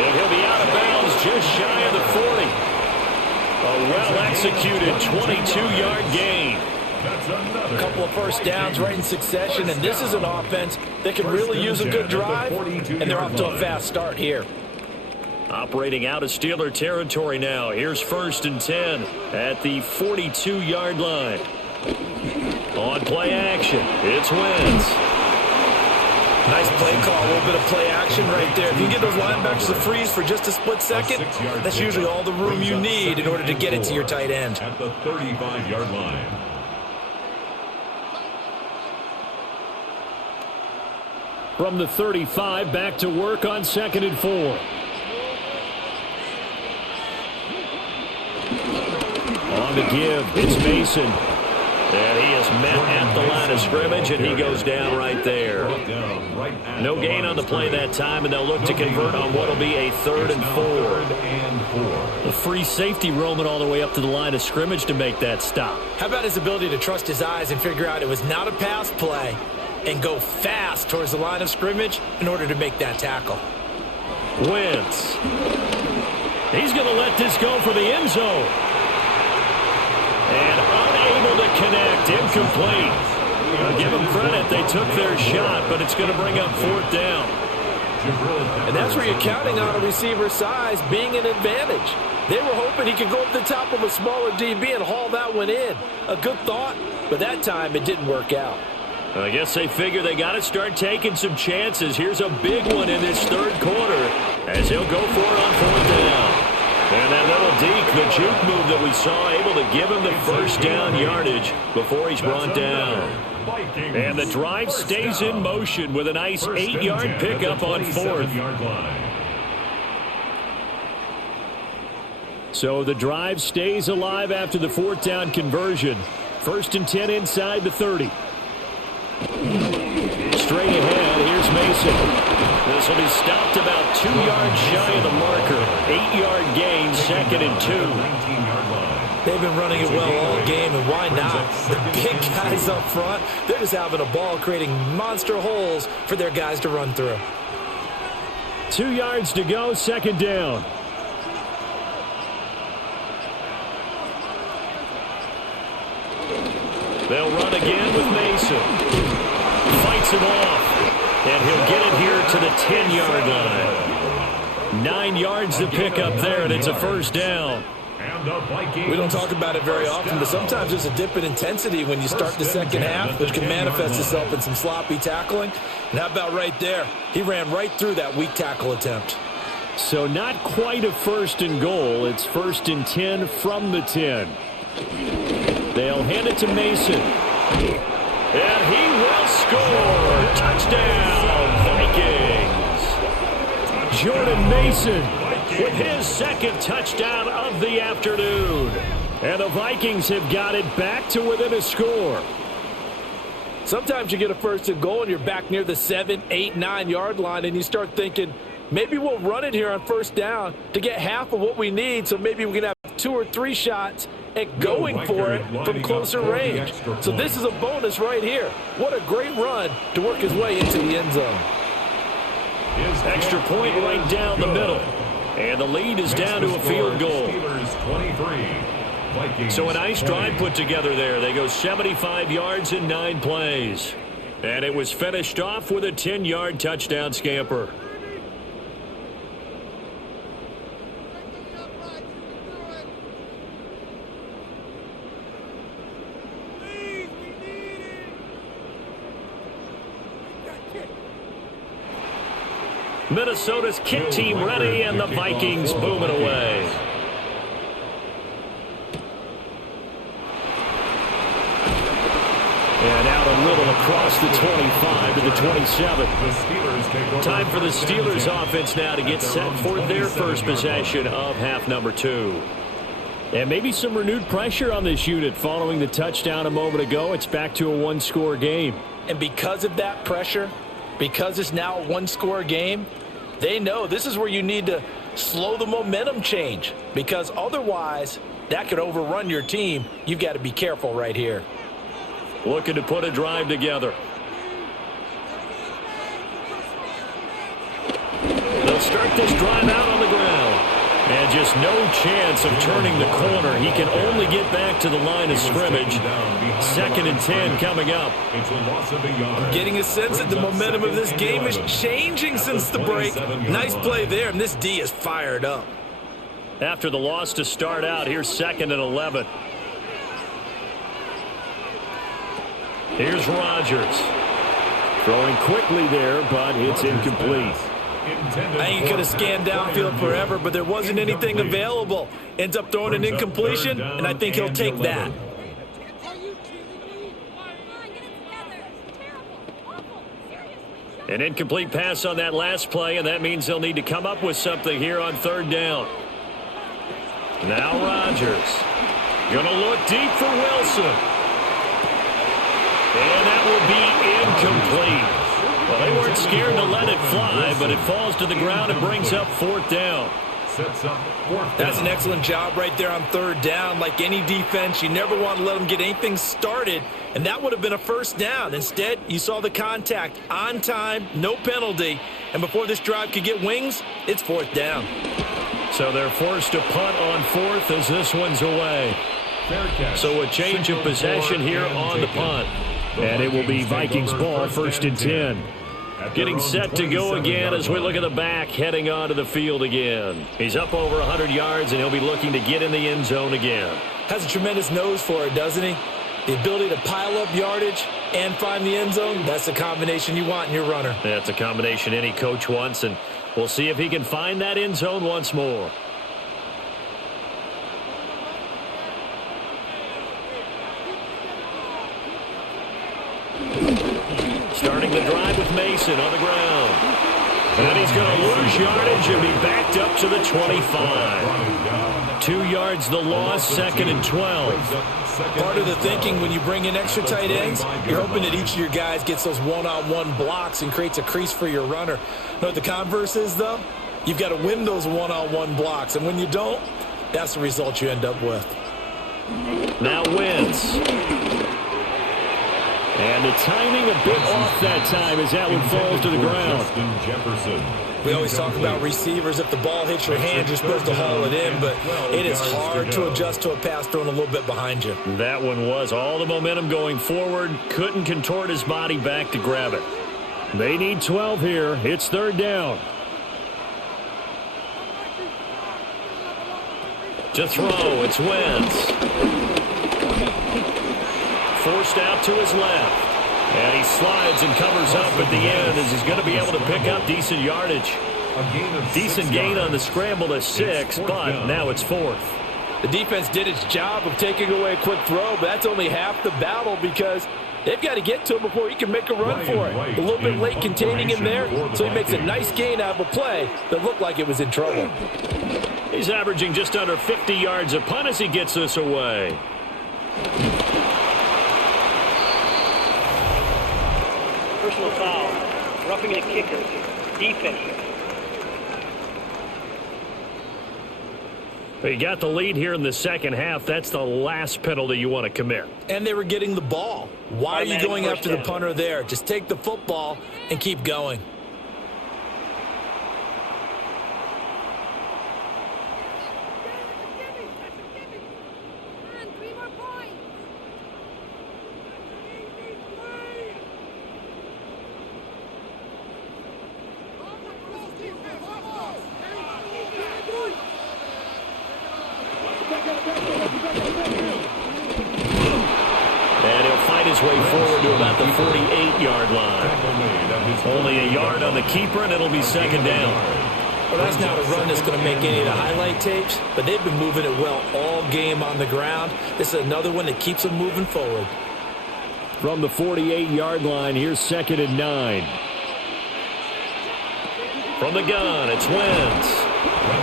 And he'll be out of bounds just shy of the 40. A well-executed 22-yard gain. A couple of first downs right in succession, and this is an offense that can really use a good drive, and they're off to a fast start here. Operating out of Steeler territory now. Here's 1st and 10 at the 42-yard line. On play action, it's Wentz. Nice play call, a little bit of play action right there. If you get those linebackers to freeze for just a split second, that's usually all the room you need in order to get it to your tight end. At the 35-yard line. From the 35, back to work on 2nd and 4. On the give, it's Mason. And he is It's met at the line of scrimmage, and he goes down right there. No gain on the play that time, and they'll look to convert on what will be a 3rd and 4. A free safety roaming all the way up to the line of scrimmage to make that stop. How about his ability to trust his eyes and figure out it was not a pass play and go fast towards the line of scrimmage in order to make that tackle. Wentz. He's going to let this go for the end zone. And unable to connect, incomplete. I'll give them credit, they took their shot, but it's going to bring up 4th down. And that's where you're counting on a receiver's size being an advantage. They were hoping he could go up the top of a smaller DB and haul that one in. A good thought, but that time it didn't work out. I guess they figure they got to start taking some chances. Here's a big one in this 3rd quarter as he'll go for it on 4th down. And that little deke, the juke move that we saw, able to give him the 1st down yardage before he's brought down. And the drive stays in motion with a nice 8-yard pickup on 4th. So the drive stays alive after the 4th down conversion. 1st and 10 inside the 30. Straight ahead, here's Mason. This will be stopped about 2 yards shy of the marker. 8-yard gain, 2nd and 2. They've been running it well all game, and why not? The big guys up front, they're just having a ball, creating monster holes for their guys to run through. 2 yards to go, 2nd down. They'll run again with Mason. Fights him off. And he'll get it here to the 10-yard line. 9 yards to pick up there, and it's a 1st down. We don't talk about it very often, but sometimes there's a dip in intensity when you start the 2nd half, which can manifest itself in some sloppy tackling. And how about right there? He ran right through that weak tackle attempt. So not quite a 1st and goal. It's 1st and 10 from the 10. They'll hand it to Mason. And he will score. Touchdown, Vikings. Jordan Mason with his 2nd touchdown of the afternoon. And the Vikings have got it back to within a score. Sometimes you get a 1st and goal and you're back near the 7, 8, 9-yard line, and you start thinking, maybe we'll run it here on 1st down to get half of what we need, so maybe we can have 2 or 3 shots at going for it from closer range. So this is a bonus right here. What a great run to work his way into the end zone. Extra point right down the middle. And the lead is down to a field goal. So a nice drive put together there. They go 75 yards in 9 plays. And it was finished off with a 10-yard touchdown scamper. Minnesota's kick team ready, and the Vikings booming away. And out a little across the 25 to the 27. Time for the Steelers offense now to get set for their first possession of half number 2. And maybe some renewed pressure on this unit following the touchdown a moment ago. It's back to a 1-score game. And because of that pressure, because it's now a 1-score game, they know this is where you need to slow the momentum change, because otherwise that could overrun your team. You've got to be careful right here. Looking to put a drive together. They'll start this drive out on the ground. And just no chance of turning the corner. He can only get back to the line of scrimmage. 2nd and 10 coming up. I'm getting a sense that the momentum of this game is changing since the break. Nice play there, and this D is fired up. After the loss to start out, here's 2nd and 11. Here's Rodgers. Throwing quickly there, but it's incomplete. I think he could have scanned downfield forever, but there wasn't anything available. Ends up throwing an incompletion, and I think he'll take that. An incomplete pass on that last play, and that means they'll need to come up with something here on 3rd down. Now Rodgers. Gonna look deep for Wilson. And that will be incomplete. Well, they weren't scared to let it fly, but it falls to the ground and brings up 4th down. That's an excellent job right there on 3rd down. Like any defense, you never want to let them get anything started, and that would have been a 1st down. Instead, you saw the contact on time, no penalty, and before this drive could get wings, it's 4th down. So they're forced to punt on 4th as this one's away. So a change of possession here on the punt. And it will be Vikings ball, 1st and 10. Getting set to go again as we look at the back, heading onto the field again. He's up over 100 yards, and he'll be looking to get in the end zone again. Has a tremendous nose for it, doesn't he? The ability to pile up yardage and find the end zone, that's the combination you want in your runner. That's a combination any coach wants, and we'll see if he can find that end zone once more. Starting the drive with Mason on the ground. And he's going to lose yardage and be backed up to the 25. 2 yards the loss, 2nd and 12. Part of the thinking when you bring in extra tight ends, you're hoping that each of your guys gets those one-on-one blocks and creates a crease for your runner. You know what the converse is, though? You've got to win those one-on-one blocks, and when you don't, that's the result you end up with. Now Wentz. And the timing a bit off that time as that one falls to the ground. We always talk about receivers. If the ball hits your hand, you're supposed to haul it in, but it is hard to adjust to a pass thrown a little bit behind you. That one was all the momentum going forward. Couldn't contort his body back to grab it. They need 12 here. It's 3rd down. To throw, it's Wentz. Forced out to his left. And he slides and covers up at the end as he's going to be able to pick up decent yardage. Decent gain on the scramble to 6, but now it's 4th. The defense did its job of taking away a quick throw, but that's only half the battle because they've got to get to him before he can make a run for it. A little bit late containing him there, so he makes a nice gain out of a play that looked like it was in trouble. He's averaging just under 50 yards a punt as he gets this away. Personal foul, roughing the kicker, defense. They got the lead here in the second half. That's the last penalty you want to commit. And they were getting the ball. Why are you going after the punter there? Just take the football and keep going. And he'll fight his way forward to about the 48-yard line. Only a yard on the keeper, and it'll be 2nd down. Well, that's not a run that's going to make any of the highlight tapes, but they've been moving it well all game on the ground. This is another one that keeps them moving forward. From the 48-yard line, here's 2nd and 9. From the gun, it's Wentz.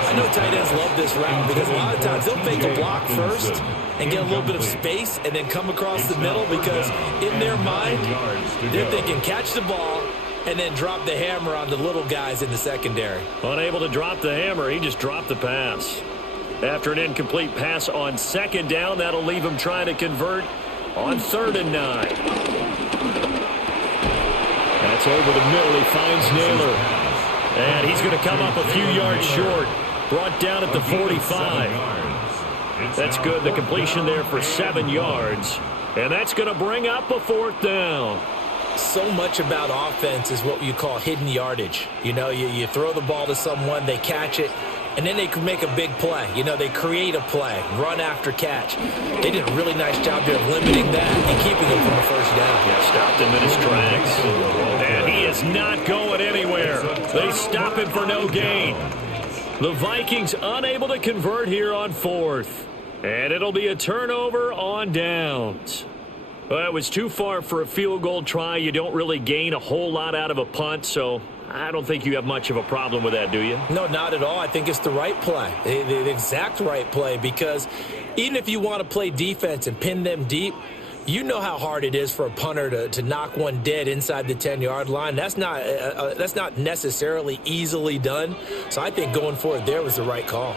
I know tight ends love this route because a lot of times they'll fake a block first and get a little bit of space and then come across the middle because in their mind, they're thinking catch the ball and then drop the hammer on the little guys in the secondary. Unable to drop the hammer, he just dropped the pass. After an incomplete pass on 2nd down, that'll leave him trying to convert on 3rd and 9. That's over the middle. He finds Naylor. And he's going to come up a few yards short. Brought down at the 45. That's good. The completion there for 7 yards. And that's going to bring up a 4th down. So much about offense is what you call hidden yardage. You know, you throw the ball to someone, they catch it, and then they can make a big play. You know, they create a play, run after catch. They did a really nice job there of limiting that and keeping him from the 1st down. Yeah, stopped him in his tracks. And he is not going anywhere. They stop him for no gain. The Vikings unable to convert here on 4th. And it'll be a turnover on downs. Well, it was too far for a field goal try. You don't really gain a whole lot out of a punt, so I don't think you have much of a problem with that, do you? No, not at all. I think it's the right play, the exact right play, because even if you want to play defense and pin them deep, You know how hard it is for a punter to knock one dead inside the 10-yard line. That's not necessarily easily done. So I think going for it there was the right call.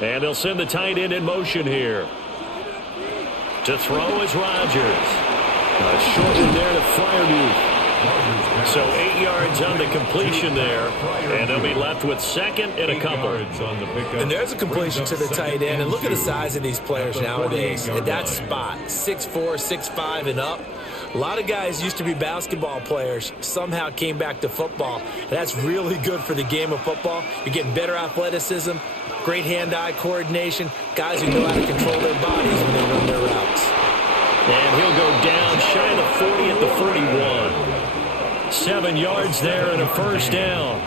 And they'll send the tight end in motion here. To throw is Rodgers. A short one there to Freiermuth. So 8 yards on the completion there, and they'll be left with second and a couple. And there's a completion to the tight end, and look at the size of these players nowadays. At that spot, 6'4", 6'5", and up. A lot of guys used to be basketball players, somehow came back to football, and that's really good for the game of football. You're getting better athleticism, great hand-eye coordination, guys who know how to control their bodies when they run their routes. And he'll go down shy of the 40 at the 41. 7 yards there and a first down.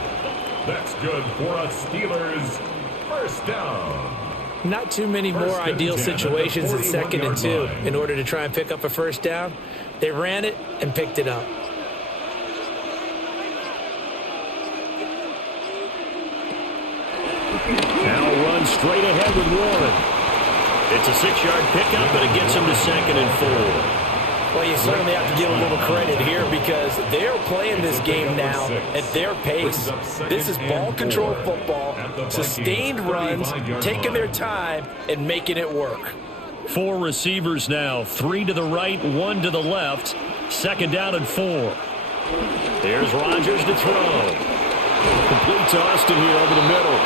That's good for a Steelers first down. Not too many more ideal situations in 2nd and 2 in order to try and pick up a first down. They ran it and picked it up. Now run straight ahead with Warren. It's a 6-yard pickup, but it gets him to 2nd and 4. Well, you certainly have to give a little credit here because they're playing this game now at their pace. This is ball control football, sustained runs, taking their time, and making it work. 4 receivers now, 3 to the right, 1 to the left. 2nd down and 4. Here's Rodgers to throw. Complete to Austin here over the middle.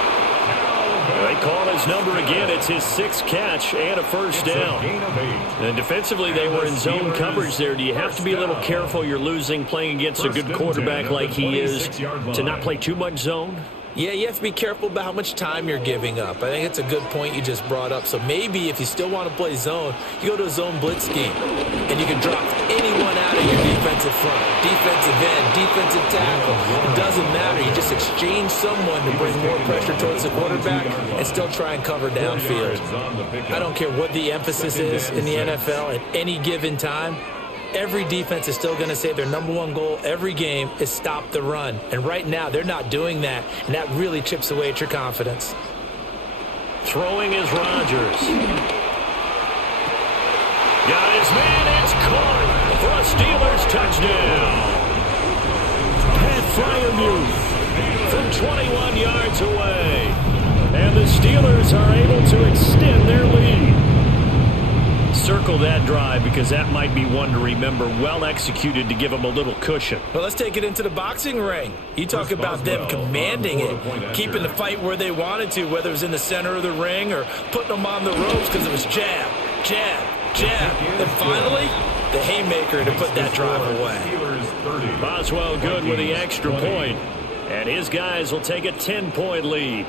They call his number again. It's his 6th catch and a first down. And defensively, they were in zone coverage there. Do you have to be a little careful? You're losing playing against a good quarterback like he is to not play too much zone? Yeah, you have to be careful about how much time you're giving up. I think it's a good point you just brought up. So maybe if you still want to play zone, you go to a zone blitz scheme. And you can drop anyone out of your defensive front. Defensive end, defensive tackle. It doesn't matter. You just exchange someone to bring more pressure towards the quarterback and still try and cover downfield. I don't care what the emphasis is in the NFL at any given time. Every defense is still going to say their #1 goal every game is stop the run. And right now, they're not doing that, and that really chips away at your confidence. Throwing is Rodgers. Got his man. It's caught for a Steelers touchdown. Pat Freiermuth from 21 yards away. And the Steelers are able to extend their lead. Circle that drive because that might be one to remember. Well executed to give them a little cushion. Well, let's take it into the boxing ring. You talk about them commanding it, keeping the fight where they wanted to, whether it was in the center of the ring or putting them on the ropes because it was jab, jab, jab. And finally, the haymaker to put that drive away. Boswell good with the extra point. And his guys will take a 10-point lead.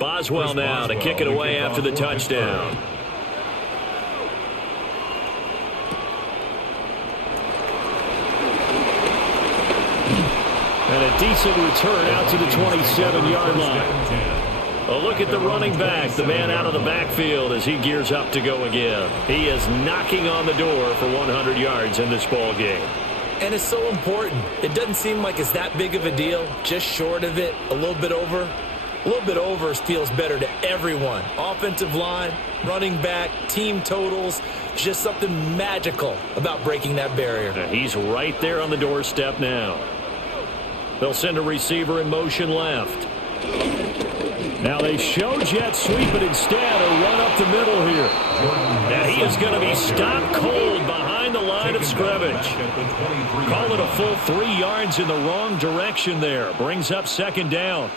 Boswell now to kick it away after the touchdown. And a decent return out to the 27-yard line. A look at the running back, the man out of the backfield as he gears up to go again. He is knocking on the door for 100 yards in this ball game. And it's so important. It doesn't seem like it's that big of a deal, just short of it, a little bit over. A little bit over feels better to everyone. Offensive line, running back, team totals, just something magical about breaking that barrier. And he's right there on the doorstep now. They'll send a receiver in motion left. Now they show jet sweep, but instead a run up the middle here. And he is going to be stopped cold behind the line of scrimmage. Call it a full 3 yards in the wrong direction there. Brings up 2nd down.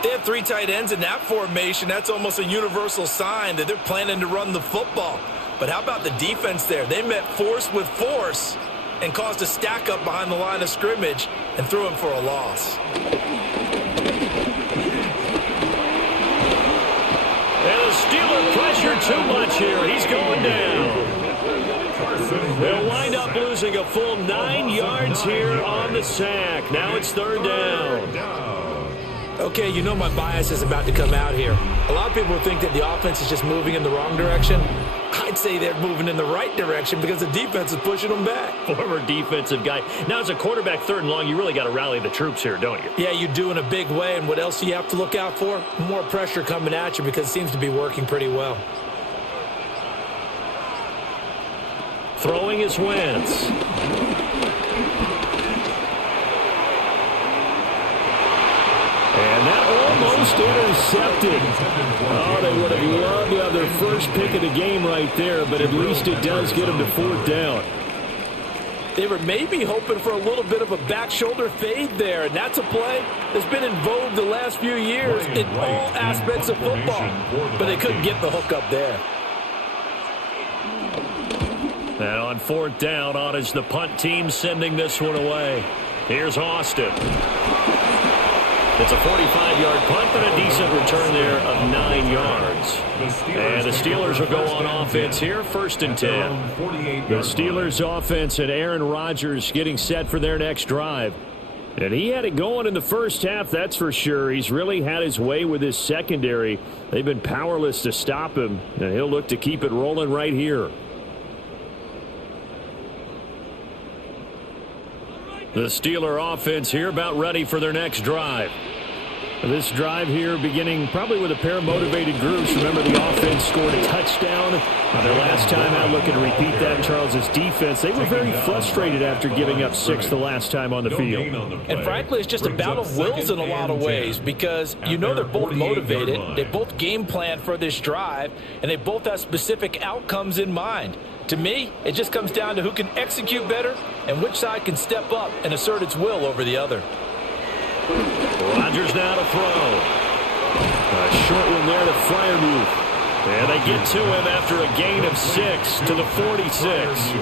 They have 3 tight ends in that formation. That's almost a universal sign that they're planning to run the football. But how about the defense there? They met force with force and caused a stack up behind the line of scrimmage and threw him for a loss. And the Steeler pressure too much here. He's going down. They'll wind up losing a full 9 yards here on the sack. Now it's third down. Okay, you know my bias is about to come out here. A lot of people think that the offense is just moving in the wrong direction. I'd say they're moving in the right direction because the defense is pushing them back. Former defensive guy. Now, as a quarterback, third and long, you really got to rally the troops here, don't you? Yeah, you do in a big way. And what else do you have to look out for? More pressure coming at you because it seems to be working pretty well. Throwing is Wentz. And that almost intercepted. Oh, they would have loved to have their first pick of the game right there, but at least it does get them to fourth down. They were maybe hoping for a little bit of a back shoulder fade there, and that's a play that's been in vogue the last few years in all aspects of football. But they couldn't get the hook up there. And on fourth down, on is the punt team sending this one away. Here's Austin. It's a 45-yard punt, but a decent return there of 9 yards. And the Steelers will go on offense here, first and 10. The Steelers offense and Aaron Rodgers getting set for their next drive. And he had it going in the first half, that's for sure. He's really had his way with his secondary. They've been powerless to stop him, and he'll look to keep it rolling right here. The Steeler offense here about ready for their next drive. This drive here beginning probably with a pair of motivated groups. Remember, the offense scored a touchdown their last time out. Looking to repeat that in Charles's defense. They were very frustrated after giving up 6 the last time on the field. And frankly, it's just a battle of wills in a lot of ways because you know they're both motivated. They both game plan for this drive, and they both have specific outcomes in mind. To me, it just comes down to who can execute better and which side can step up and assert its will over the other. Rodgers now to throw. A short one there to Freiermuth. And they get to him after a gain of 6 to the 46.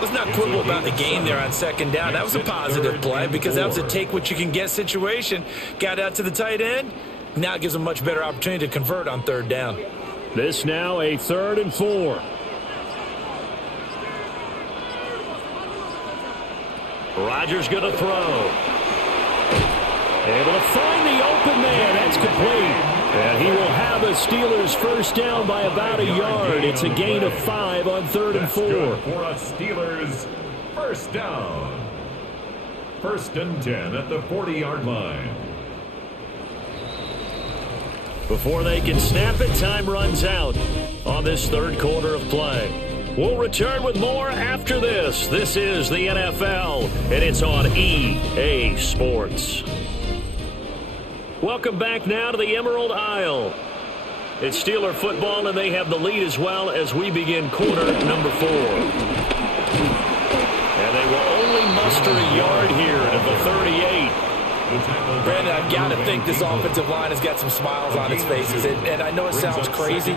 Let's not quibble about the gain there on second down. That was a positive play because that was a take-what-you-can-get situation. Got out to the tight end. Now it gives them a much better opportunity to convert on third down. This now a 3rd and 4. Rodgers going to throw. Able to find the open man. That's complete. And he will have a Steelers first down by about a yard. It's a gain of 5 on 3rd and 4. For a Steelers first down. 1st and 10 at the 40-yard line. Before they can snap it, time runs out on this third quarter of play. We'll return with more after this. This is the NFL, and it's on EA Sports. Welcome back now to the Emerald Isle. It's Steeler football, and they have the lead as well as we begin quarter number 4. And they will only muster a yard here at the 38. Brandon, I've got to think this offensive line has got some smiles on its faces. And I know it sounds crazy,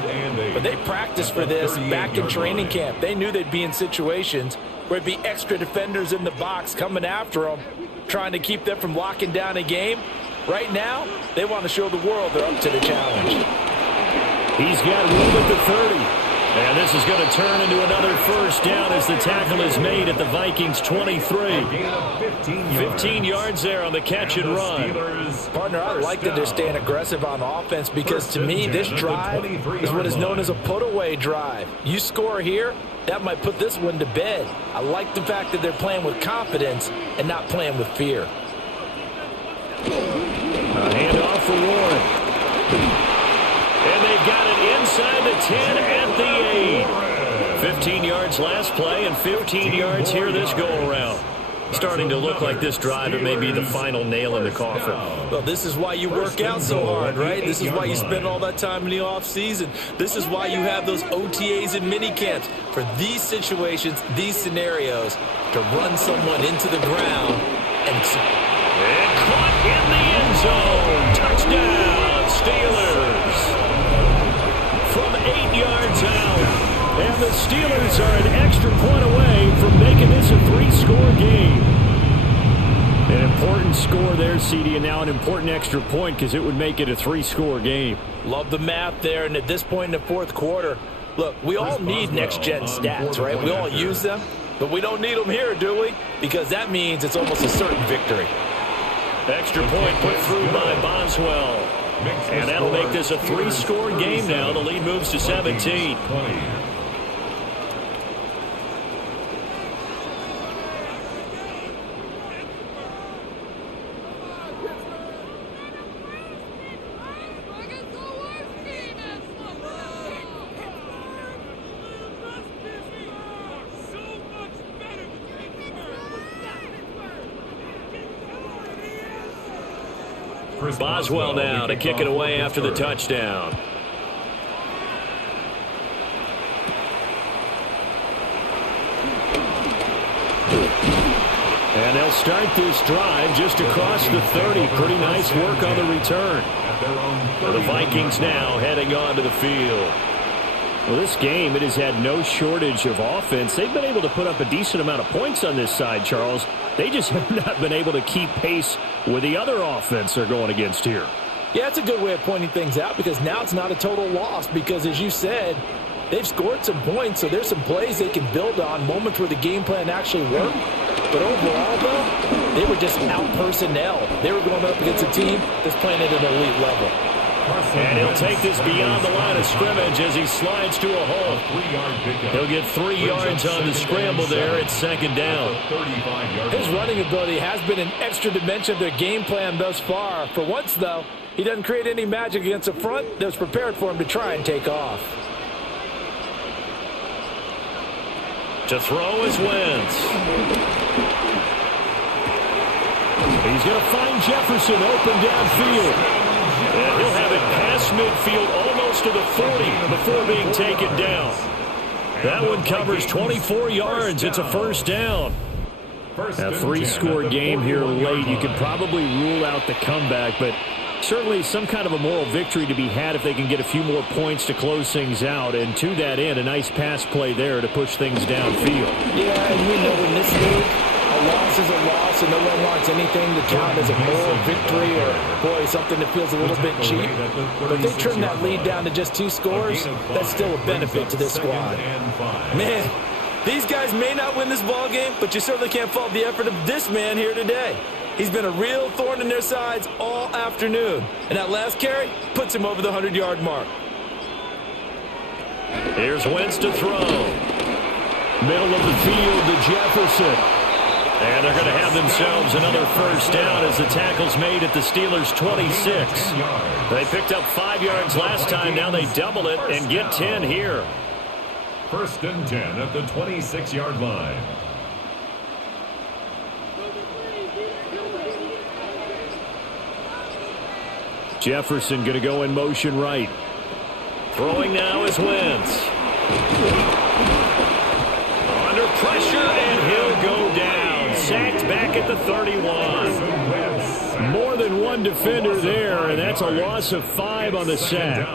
but they practiced for this back in training camp. They knew they'd be in situations where it'd be extra defenders in the box coming after them, trying to keep them from locking down a game. Right now, they want to show the world they're up to the challenge. He's got room at the 30. And this is going to turn into another first down as the tackle is made at the Vikings 23. 15 yards there on the catch and run. Partner, I like that they're staying aggressive on offense because to me, this drive is what is known as a put-away drive. You score here, that might put this one to bed. I like the fact that they're playing with confidence and not playing with fear. A handoff for Warren. And they've got it inside the 10 at the 8. 15 yards last play and 15 yards here this go-around. Starting to look like this drive, it may be the final nail in the coffin. Well, this is why you work out so hard, right? This is why you spend all that time in the offseason. This is why you have those OTAs and minicamps for these situations, these scenarios, to run someone into the ground and caught in the end zone. Touchdown, Steelers. From 8 yards out. And the Steelers are an extra point away from making this a 3-score game. An important score there, CD, and now an important extra point because it would make it a 3-score game. Love the math there, and at this point in the fourth quarter, Look, we all need next-gen stats, right? We all use them, but we don't need them here, do we? Because that means it's almost a certain victory. Extra point put through by Boswell. And that'll make this a 3-score game now. The lead moves to 17. Boswell now to kick it away after the touchdown. And they'll start this drive just across the 30. Pretty nice work on the return. The Vikings now heading onto the field. Well, this game, it has had no shortage of offense. They've been able to put up a decent amount of points on this side, Charles. They just have not been able to keep pace with the other offense they're going against here. Yeah, that's a good way of pointing things out because now it's not a total loss because, as you said, they've scored some points, so there's some plays they can build on, moments where the game plan actually worked. But overall, though, they were just out-personnel. They were going up against a team that's playing at an elite level. And he'll take this beyond the line of scrimmage as he slides to a hole. He'll get 3 yards on the scramble there at second down. His running ability has been an extra dimension of their game plan thus far. For once, though, he doesn't create any magic against a front that was prepared for him to try and take off. To throw is Wentz. He's going to find Jefferson open downfield. And he'll have it past midfield almost to the 40 before being taken down. That one covers 24 yards. It's a first down. A 3-score game here late. You could probably rule out the comeback, but certainly some kind of a moral victory to be had if they can get a few more points to close things out. And to that end, a nice pass play there to push things downfield. Yeah, and we know in this league, a loss is a loss, and no one wants anything to count as a moral victory or, boy, something that feels a little bit cheap. But if they trim that lead down to just 2 scores, that's still a benefit to this squad. Man, these guys may not win this ball game, but you certainly can't fault the effort of this man here today. He's been a real thorn in their sides all afternoon, and that last carry puts him over the 100-yard mark. Here's Wentz to throw. Middle of the field to Jefferson. And they're going to have themselves another first down as the tackle's made at the Steelers' 26. They picked up 5 yards last time. Now they double it and get 10 here. First and 10 at the 26-yard line. Jefferson going to go in motion right. Throwing now is Wentz. Under pressure, and he'll go down. Sacked back at the 31. More than one defender there, and that's a loss of 5 on the sack.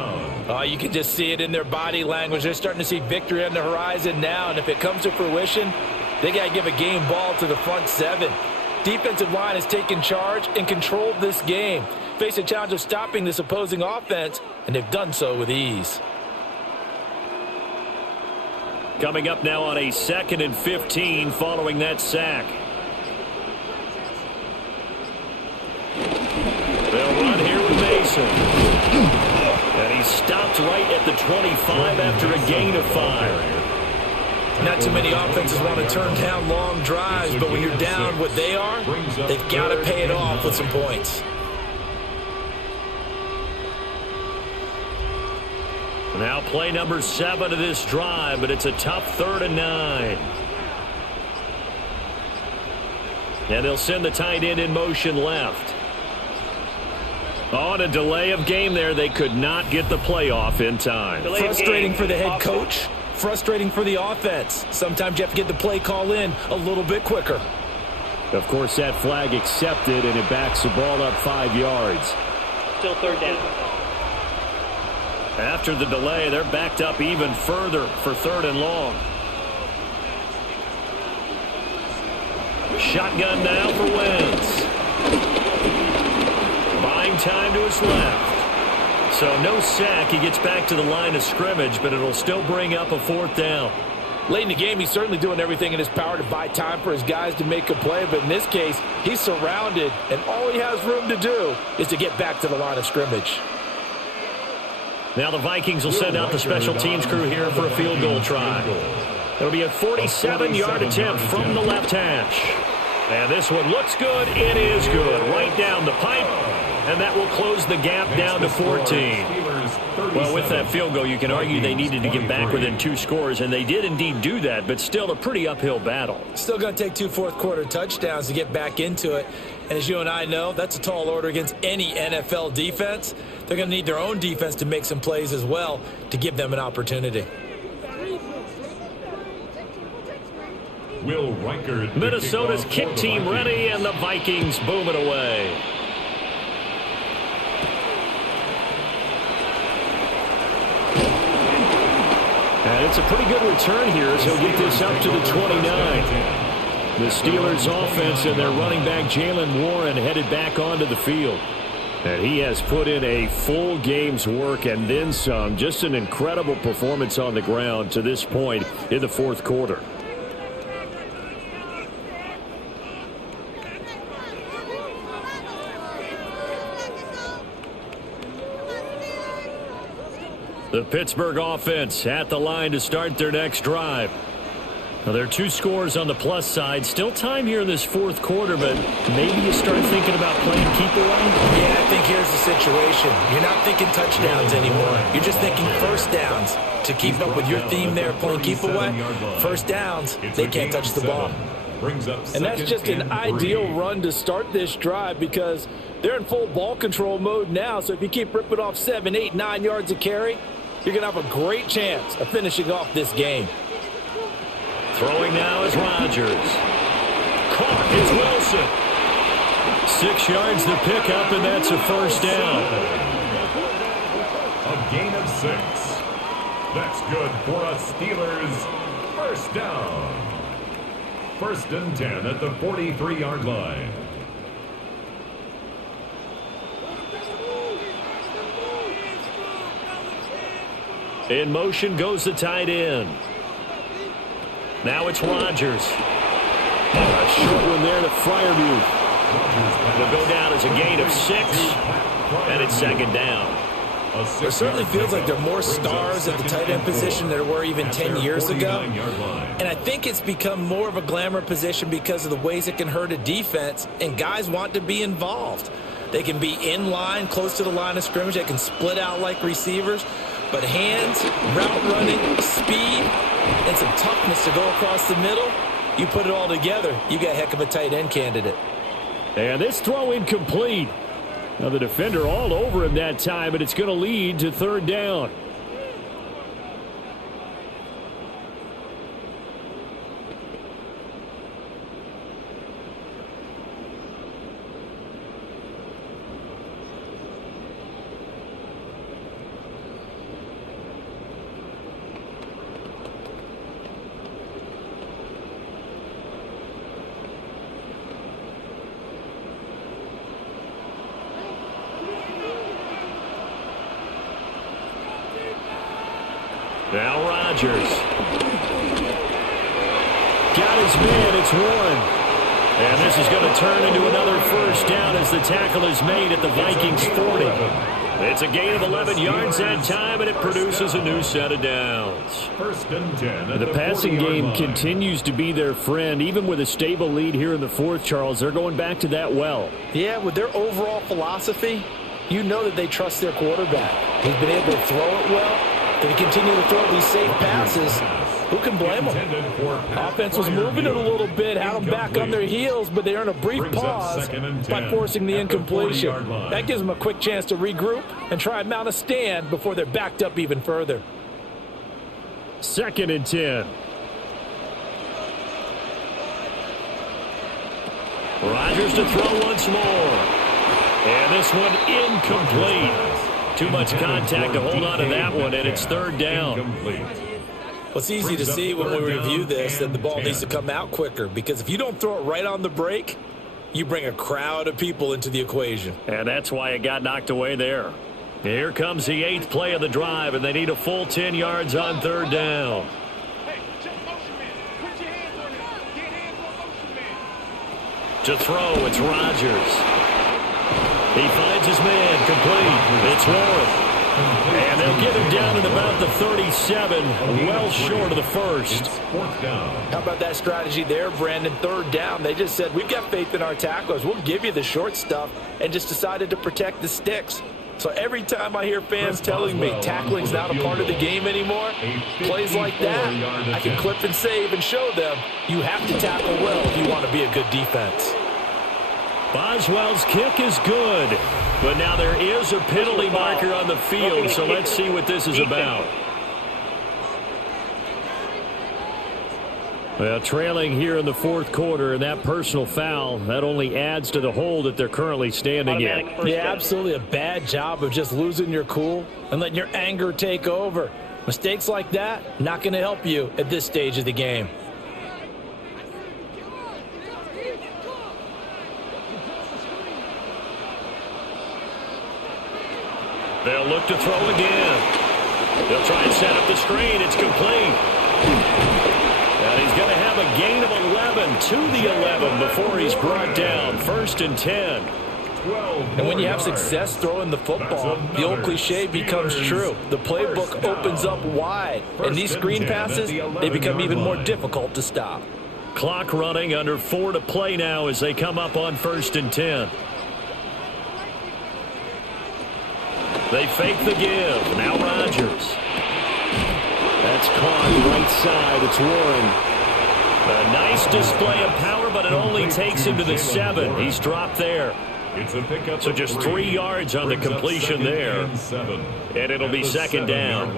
You can just see it in their body language. They're starting to see victory on the horizon now, and if it comes to fruition, they got to give a game ball to the front 7. Defensive line has taken charge and controlled this game. Face a challenge of stopping this opposing offense, and they've done so with ease. Coming up now on a 2nd and 15 following that sack. They'll run here with Mason. And he's stopped right at the 25 after a gain of 5. Not too many offenses want to turn down long drives, but when you're down what they are, they've got to pay it off with some points. Now play number 7 of this drive, but it's a tough 3rd and 9. And they'll send the tight end in motion left. On a delay of game there, they could not get the playoff in time. Frustrating for the head coach. Frustrating for the offense. Sometimes you have to get the play call in a little bit quicker. Of course, that flag accepted, and it backs the ball up 5 yards. Still 3rd down. After the delay, they're backed up even further for 3rd and long. Shotgun now for Wentz. Buying time to his left. So no sack. He gets back to the line of scrimmage, but it'll still bring up a 4th down. Late in the game, he's certainly doing everything in his power to buy time for his guys to make a play. But in this case, he's surrounded, and all he has room to do is to get back to the line of scrimmage. Now the Vikings will send out the special teams crew here for a field goal try. It'll be a 47-yard attempt from the left hash. And this one looks good. It is good. Right down the pipe. And that will close the gap down to 14. Well, with that field goal, you can argue they needed to get back within 2 scores, and they did indeed do that, but still a pretty uphill battle. Still going to take 2 fourth-quarter touchdowns to get back into it. And as you and I know, that's a tall order against any NFL defense. They're going to need their own defense to make some plays as well to give them an opportunity. Will Reichert, Minnesota's kick team ready, and the Vikings boom it away. And it's a pretty good return here as he'll get this up to the 29. The Steelers offense and their running back Jalen Warren headed back onto the field. And he has put in a full game's work and then some. Just an incredible performance on the ground to this point in the 4th quarter. The Pittsburgh offense at the line to start their next drive. Now, there are 2 scores on the plus side. Still time here in this 4th quarter, but maybe you start thinking about playing keep away? Yeah, I think here's the situation. You're not thinking touchdowns anymore. You're just thinking first downs. To keep up with your theme there, playing keep away, first downs, they can't touch the ball. And that's just an ideal run to start this drive because they're in full ball control mode now. So if you keep ripping off 7, 8, 9 yards of carry, you're going to have a great chance of finishing off this game. Throwing now is Rodgers. Caught is Wilson. 6 yards the pickup, and that's a first down. A gain of 6. That's good for a Steelers first down. 1st and 10 at the 43-yard line. In motion goes the tight end. Now it's Rodgers. A short one there to Freiermuth. It'll go down as a gain of 6, and it's 2nd down. It certainly feels like there are more stars at the tight end position than there were even 10 years ago. And I think it's become more of a glamour position because of the ways it can hurt a defense, and guys want to be involved. They can be in line, close to the line of scrimmage. They can split out like receivers. But hands, route running, speed, and some toughness to go across the middle, you put it all together, you got a heck of a tight end candidate. And this throw incomplete. Now the defender all over him that time, but it's going to lead to 3rd down. Now Rodgers. Got his man. It's Warren. And this is going to turn into another first down as the tackle is made at the Vikings 40. It's a gain of 11 yards that time, and it produces a new set of downs. 1st and 10. The passing game continues to be their friend. Even with a stable lead here in the 4th, Charles, they're going back to that well. Yeah, with their overall philosophy, you know that they trust their quarterback. He's been able to throw it well. If he continue to throw these safe passes, who can blame them? Offense was moving it a little bit, had them back on their heels, but they earn a brief pause by forcing the incompletion. That gives them a quick chance to regroup and try and mount a stand before they're backed up even further. 2nd and 10. Rodgers to throw once more. And this one incomplete. Too much contact to hold on to that one, and it's 3rd down. Well, it's easy to see when we review this that the ball needs to come out quicker, because if you don't throw it right on the break, you bring a crowd of people into the equation. And that's why it got knocked away there. Here comes the 8th play of the drive, and they need a full 10 yards on 3rd down. To throw, it's Rodgers. He finds his man, complete. It's Warren. And they'll get him down at about the 37, well short of the first. How about that strategy there, Brandon? 3rd down, they just said, we've got faith in our tacklers. We'll give you the short stuff, and just decided to protect the sticks. So every time I hear fans telling me tackling's not a part of the game anymore, plays like that, I can clip and save and show them you have to tackle well if you want to be a good defense. Boswell's kick is good, but now there is a penalty marker on the field, so let's see what this is about. Well, trailing here in the 4th quarter, and that personal foul, that only adds to the hole that they're currently standing in. Yeah, absolutely a bad job of just losing your cool and letting your anger take over. Mistakes like that, not going to help you at this stage of the game. They'll look to throw again. They'll try and set up the screen. It's complete. And he's going to have a gain of 11 to the 11 before he's brought down. 1st and 10. And when you have success throwing the football, the old cliche becomes true. The playbook opens up wide. And these screen passes, they become even more difficult to stop. Clock running, under 4 to play now as they come up on 1st and 10. They fake the give. Now Rodgers. That's caught right side. It's Warren. A nice display of power, but it only takes him to the 7. He's dropped there. So just 3 yards on the completion there. And it'll be 2nd down.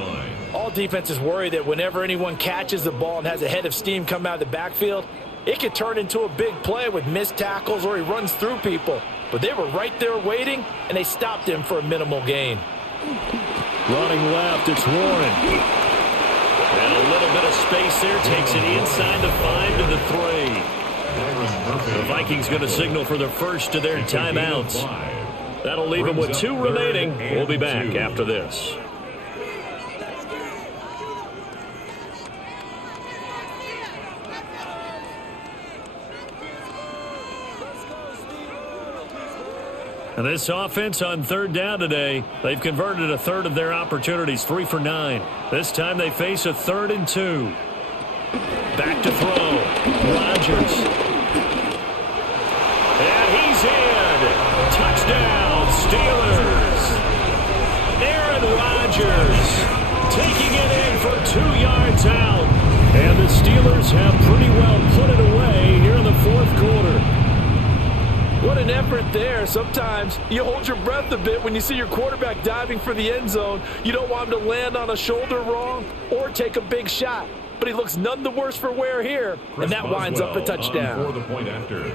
All defenses worry that whenever anyone catches the ball and has a head of steam come out of the backfield, it could turn into a big play with missed tackles or he runs through people. But they were right there waiting, and they stopped him for a minimal gain. Running left, it's Warren. And a little bit of space there, takes it inside the 5 to the 3. The Vikings going to signal for the first of their timeouts. That'll leave them with 2 remaining. We'll be back after this. And this offense on 3rd down today, they've converted a 1/3 of their opportunities, 3 for 9. This time they face a 3rd and 2. Back to throw. Rodgers. And he's in. Touchdown, Steelers. Aaron Rodgers taking it in for 2 yards out. And the Steelers have pretty well put it away here in the 4th quarter. What an effort there. Sometimes you hold your breath a bit when you see your quarterback diving for the end zone. You don't want him to land on a shoulder wrong or take a big shot. But he looks none the worse for wear here, and that winds up a touchdown. For the point after.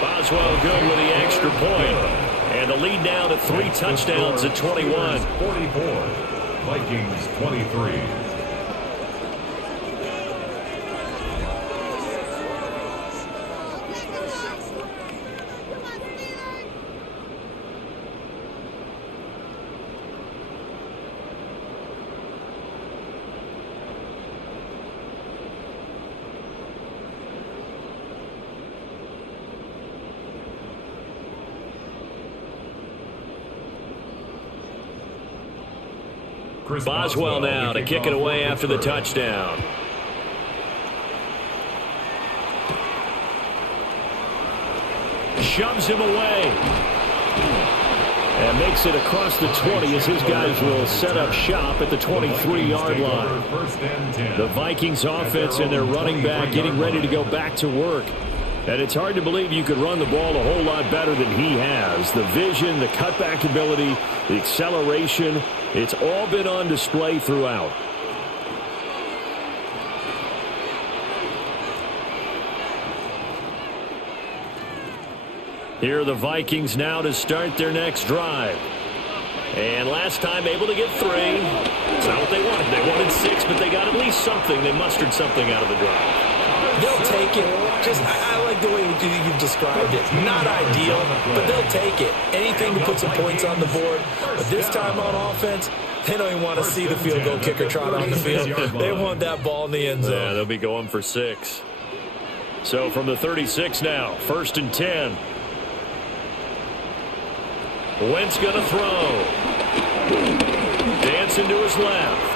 Boswell good with the extra point. And the lead now to 3 touchdowns at 21. 44. Vikings 23. Boswell now to kick it away after the touchdown. Shoves him away. And makes it across the 20 as his guys will set up shop at the 23-yard line. The Vikings offense and their running back getting ready to go back to work. And it's hard to believe you could run the ball a whole lot better than he has. The vision, the cutback ability, the acceleration, it's all been on display throughout. Here are the Vikings now to start their next drive. And last time able to get 3. It's not what they wanted. They wanted 6, but they got at least something. They mustered something out of the drive. They'll take it. I like the way you've described it. Not ideal, but they'll take it. Anything to put some points on the board. But this time on offense, they don't even want to see the field goal kicker trot on the field. They want that ball in the end zone. Yeah, they'll be going for 6. So from the 36 now, 1st and 10. Wentz going to throw. Dancing to his left.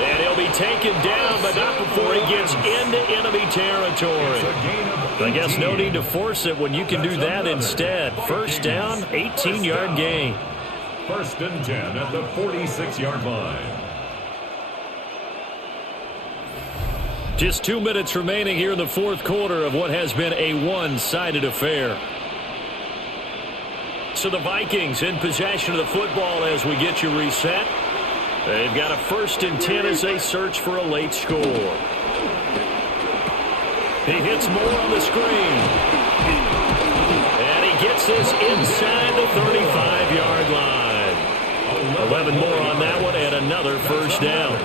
And he'll be taken down, but not before he gets into enemy territory. I guess no need to force it when you can do that instead. 1st down, 18-yard gain. 1st and 10 at the 46-yard line. Just 2 minutes remaining here in the 4th quarter of what has been a one-sided affair. So the Vikings in possession of the football as we get you reset. They've got a 1st and 10 as they search for a late score. He hits Moore on the screen. And he gets this inside the 35-yard line. 11 more on that one and another 1st down.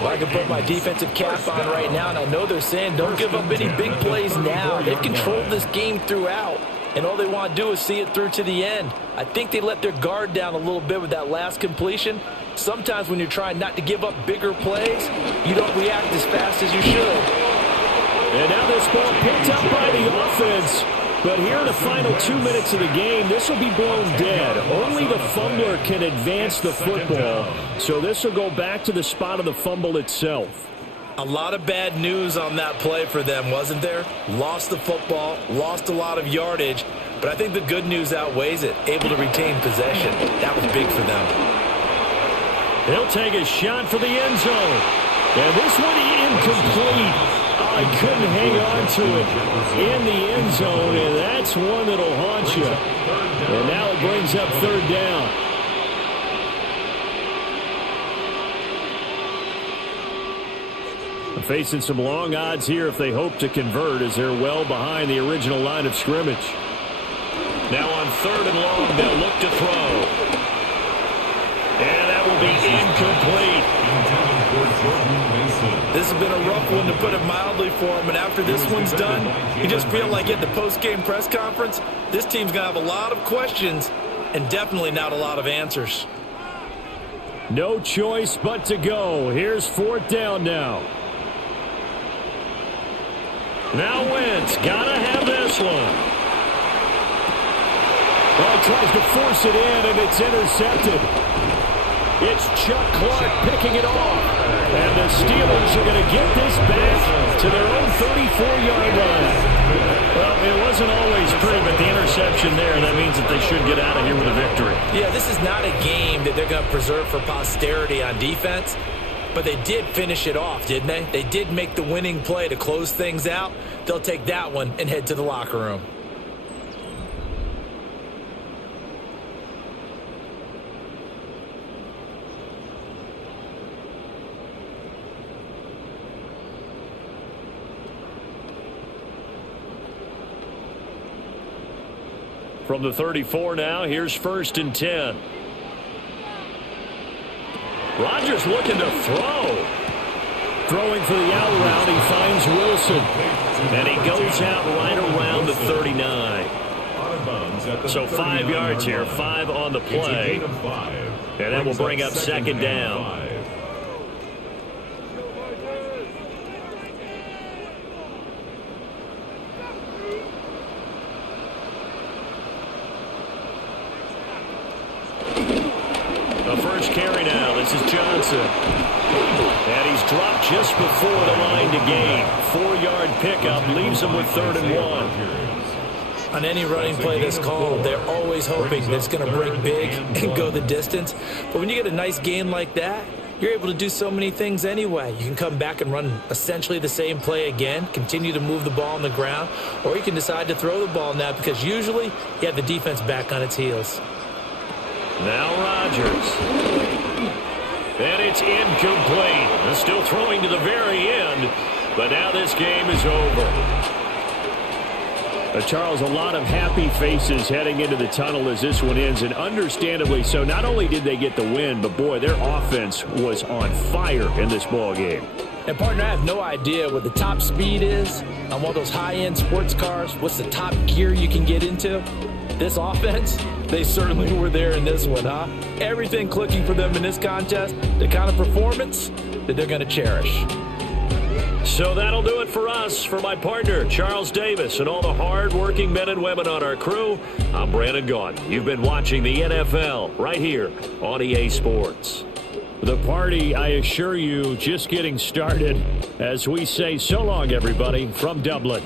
Well, I can put my defensive cap on right now, and I know they're saying don't give up any big plays now. They've controlled this game throughout, and all they want to do is see it through to the end. I think they let their guard down a little bit with that last completion. Sometimes when you're trying not to give up bigger plays, you don't react as fast as you should. And now this ball picked up by the offense. But here in the final 2 minutes of the game, this will be blown dead. Only the fumbler can advance the football. So this will go back to the spot of the fumble itself. A lot of bad news on that play for them, wasn't there? Lost the football, lost a lot of yardage. But I think the good news outweighs it. Able to retain possession. That was big for them. He'll take a shot for the end zone. And this one incomplete. Oh, he couldn't hang on to it in the end zone, and that's one that'll haunt you. And now it brings up 3rd down. Facing some long odds here if they hope to convert, as they're well behind the original line of scrimmage. Now on 3rd and long, they'll look to throw. And that will be incomplete. This has been a rough one, to put it mildly, for him. And after this one's done, you just feel like at the post-game press conference, this team's going to have a lot of questions and definitely not a lot of answers. No choice but to go. Here's 4th down now. Now Wentz, gotta have this one. Well, he tries to force it in, and it's intercepted. It's Chuck Clark picking it off. And the Steelers are going to get this back to their own 34-yard line. Well, it wasn't always pretty, but the interception there, that means that they should get out of here with a victory. Yeah, this is not a game that they're going to preserve for posterity on defense. But they did finish it off, didn't they? They did make the winning play to close things out. They'll take that one and head to the locker room. From the 34 now, here's 1st and 10. Rodgers looking to throw. Throwing for the out route, he finds Wilson. And he goes out right around the 39. So 5 yards here, 5 on the play. And that will bring up 2nd down. The first carry now, this is Johnson. And he's dropped just before the line to gain. 4-yard pickup leaves him with 3rd and 1. On any running play that's called, they're always hoping that it's going to break big and go the distance. But when you get a nice gain like that, you're able to do so many things anyway. You can come back and run essentially the same play again, continue to move the ball on the ground, or you can decide to throw the ball now because usually you have the defense back on its heels. Now Rodgers. And it's incomplete. They're still throwing to the very end, but now this game is over. Charles, a lot of happy faces heading into the tunnel as this one ends, and understandably so. Not only did they get the win, but boy, their offense was on fire in this ball game. And, partner, I have no idea what the top speed is on one of those high-end sports cars. What's the top gear you can get into? This offense, they certainly were there in this one, huh? Everything clicking for them in this contest, the kind of performance that they're going to cherish. So that'll do it for us. For my partner, Charles Davis, and all the hard-working men and women on our crew, I'm Brandon Gaudin. You've been watching the NFL right here on EA Sports. The party, I assure you, just getting started. As we say so long, everybody, from Dublin.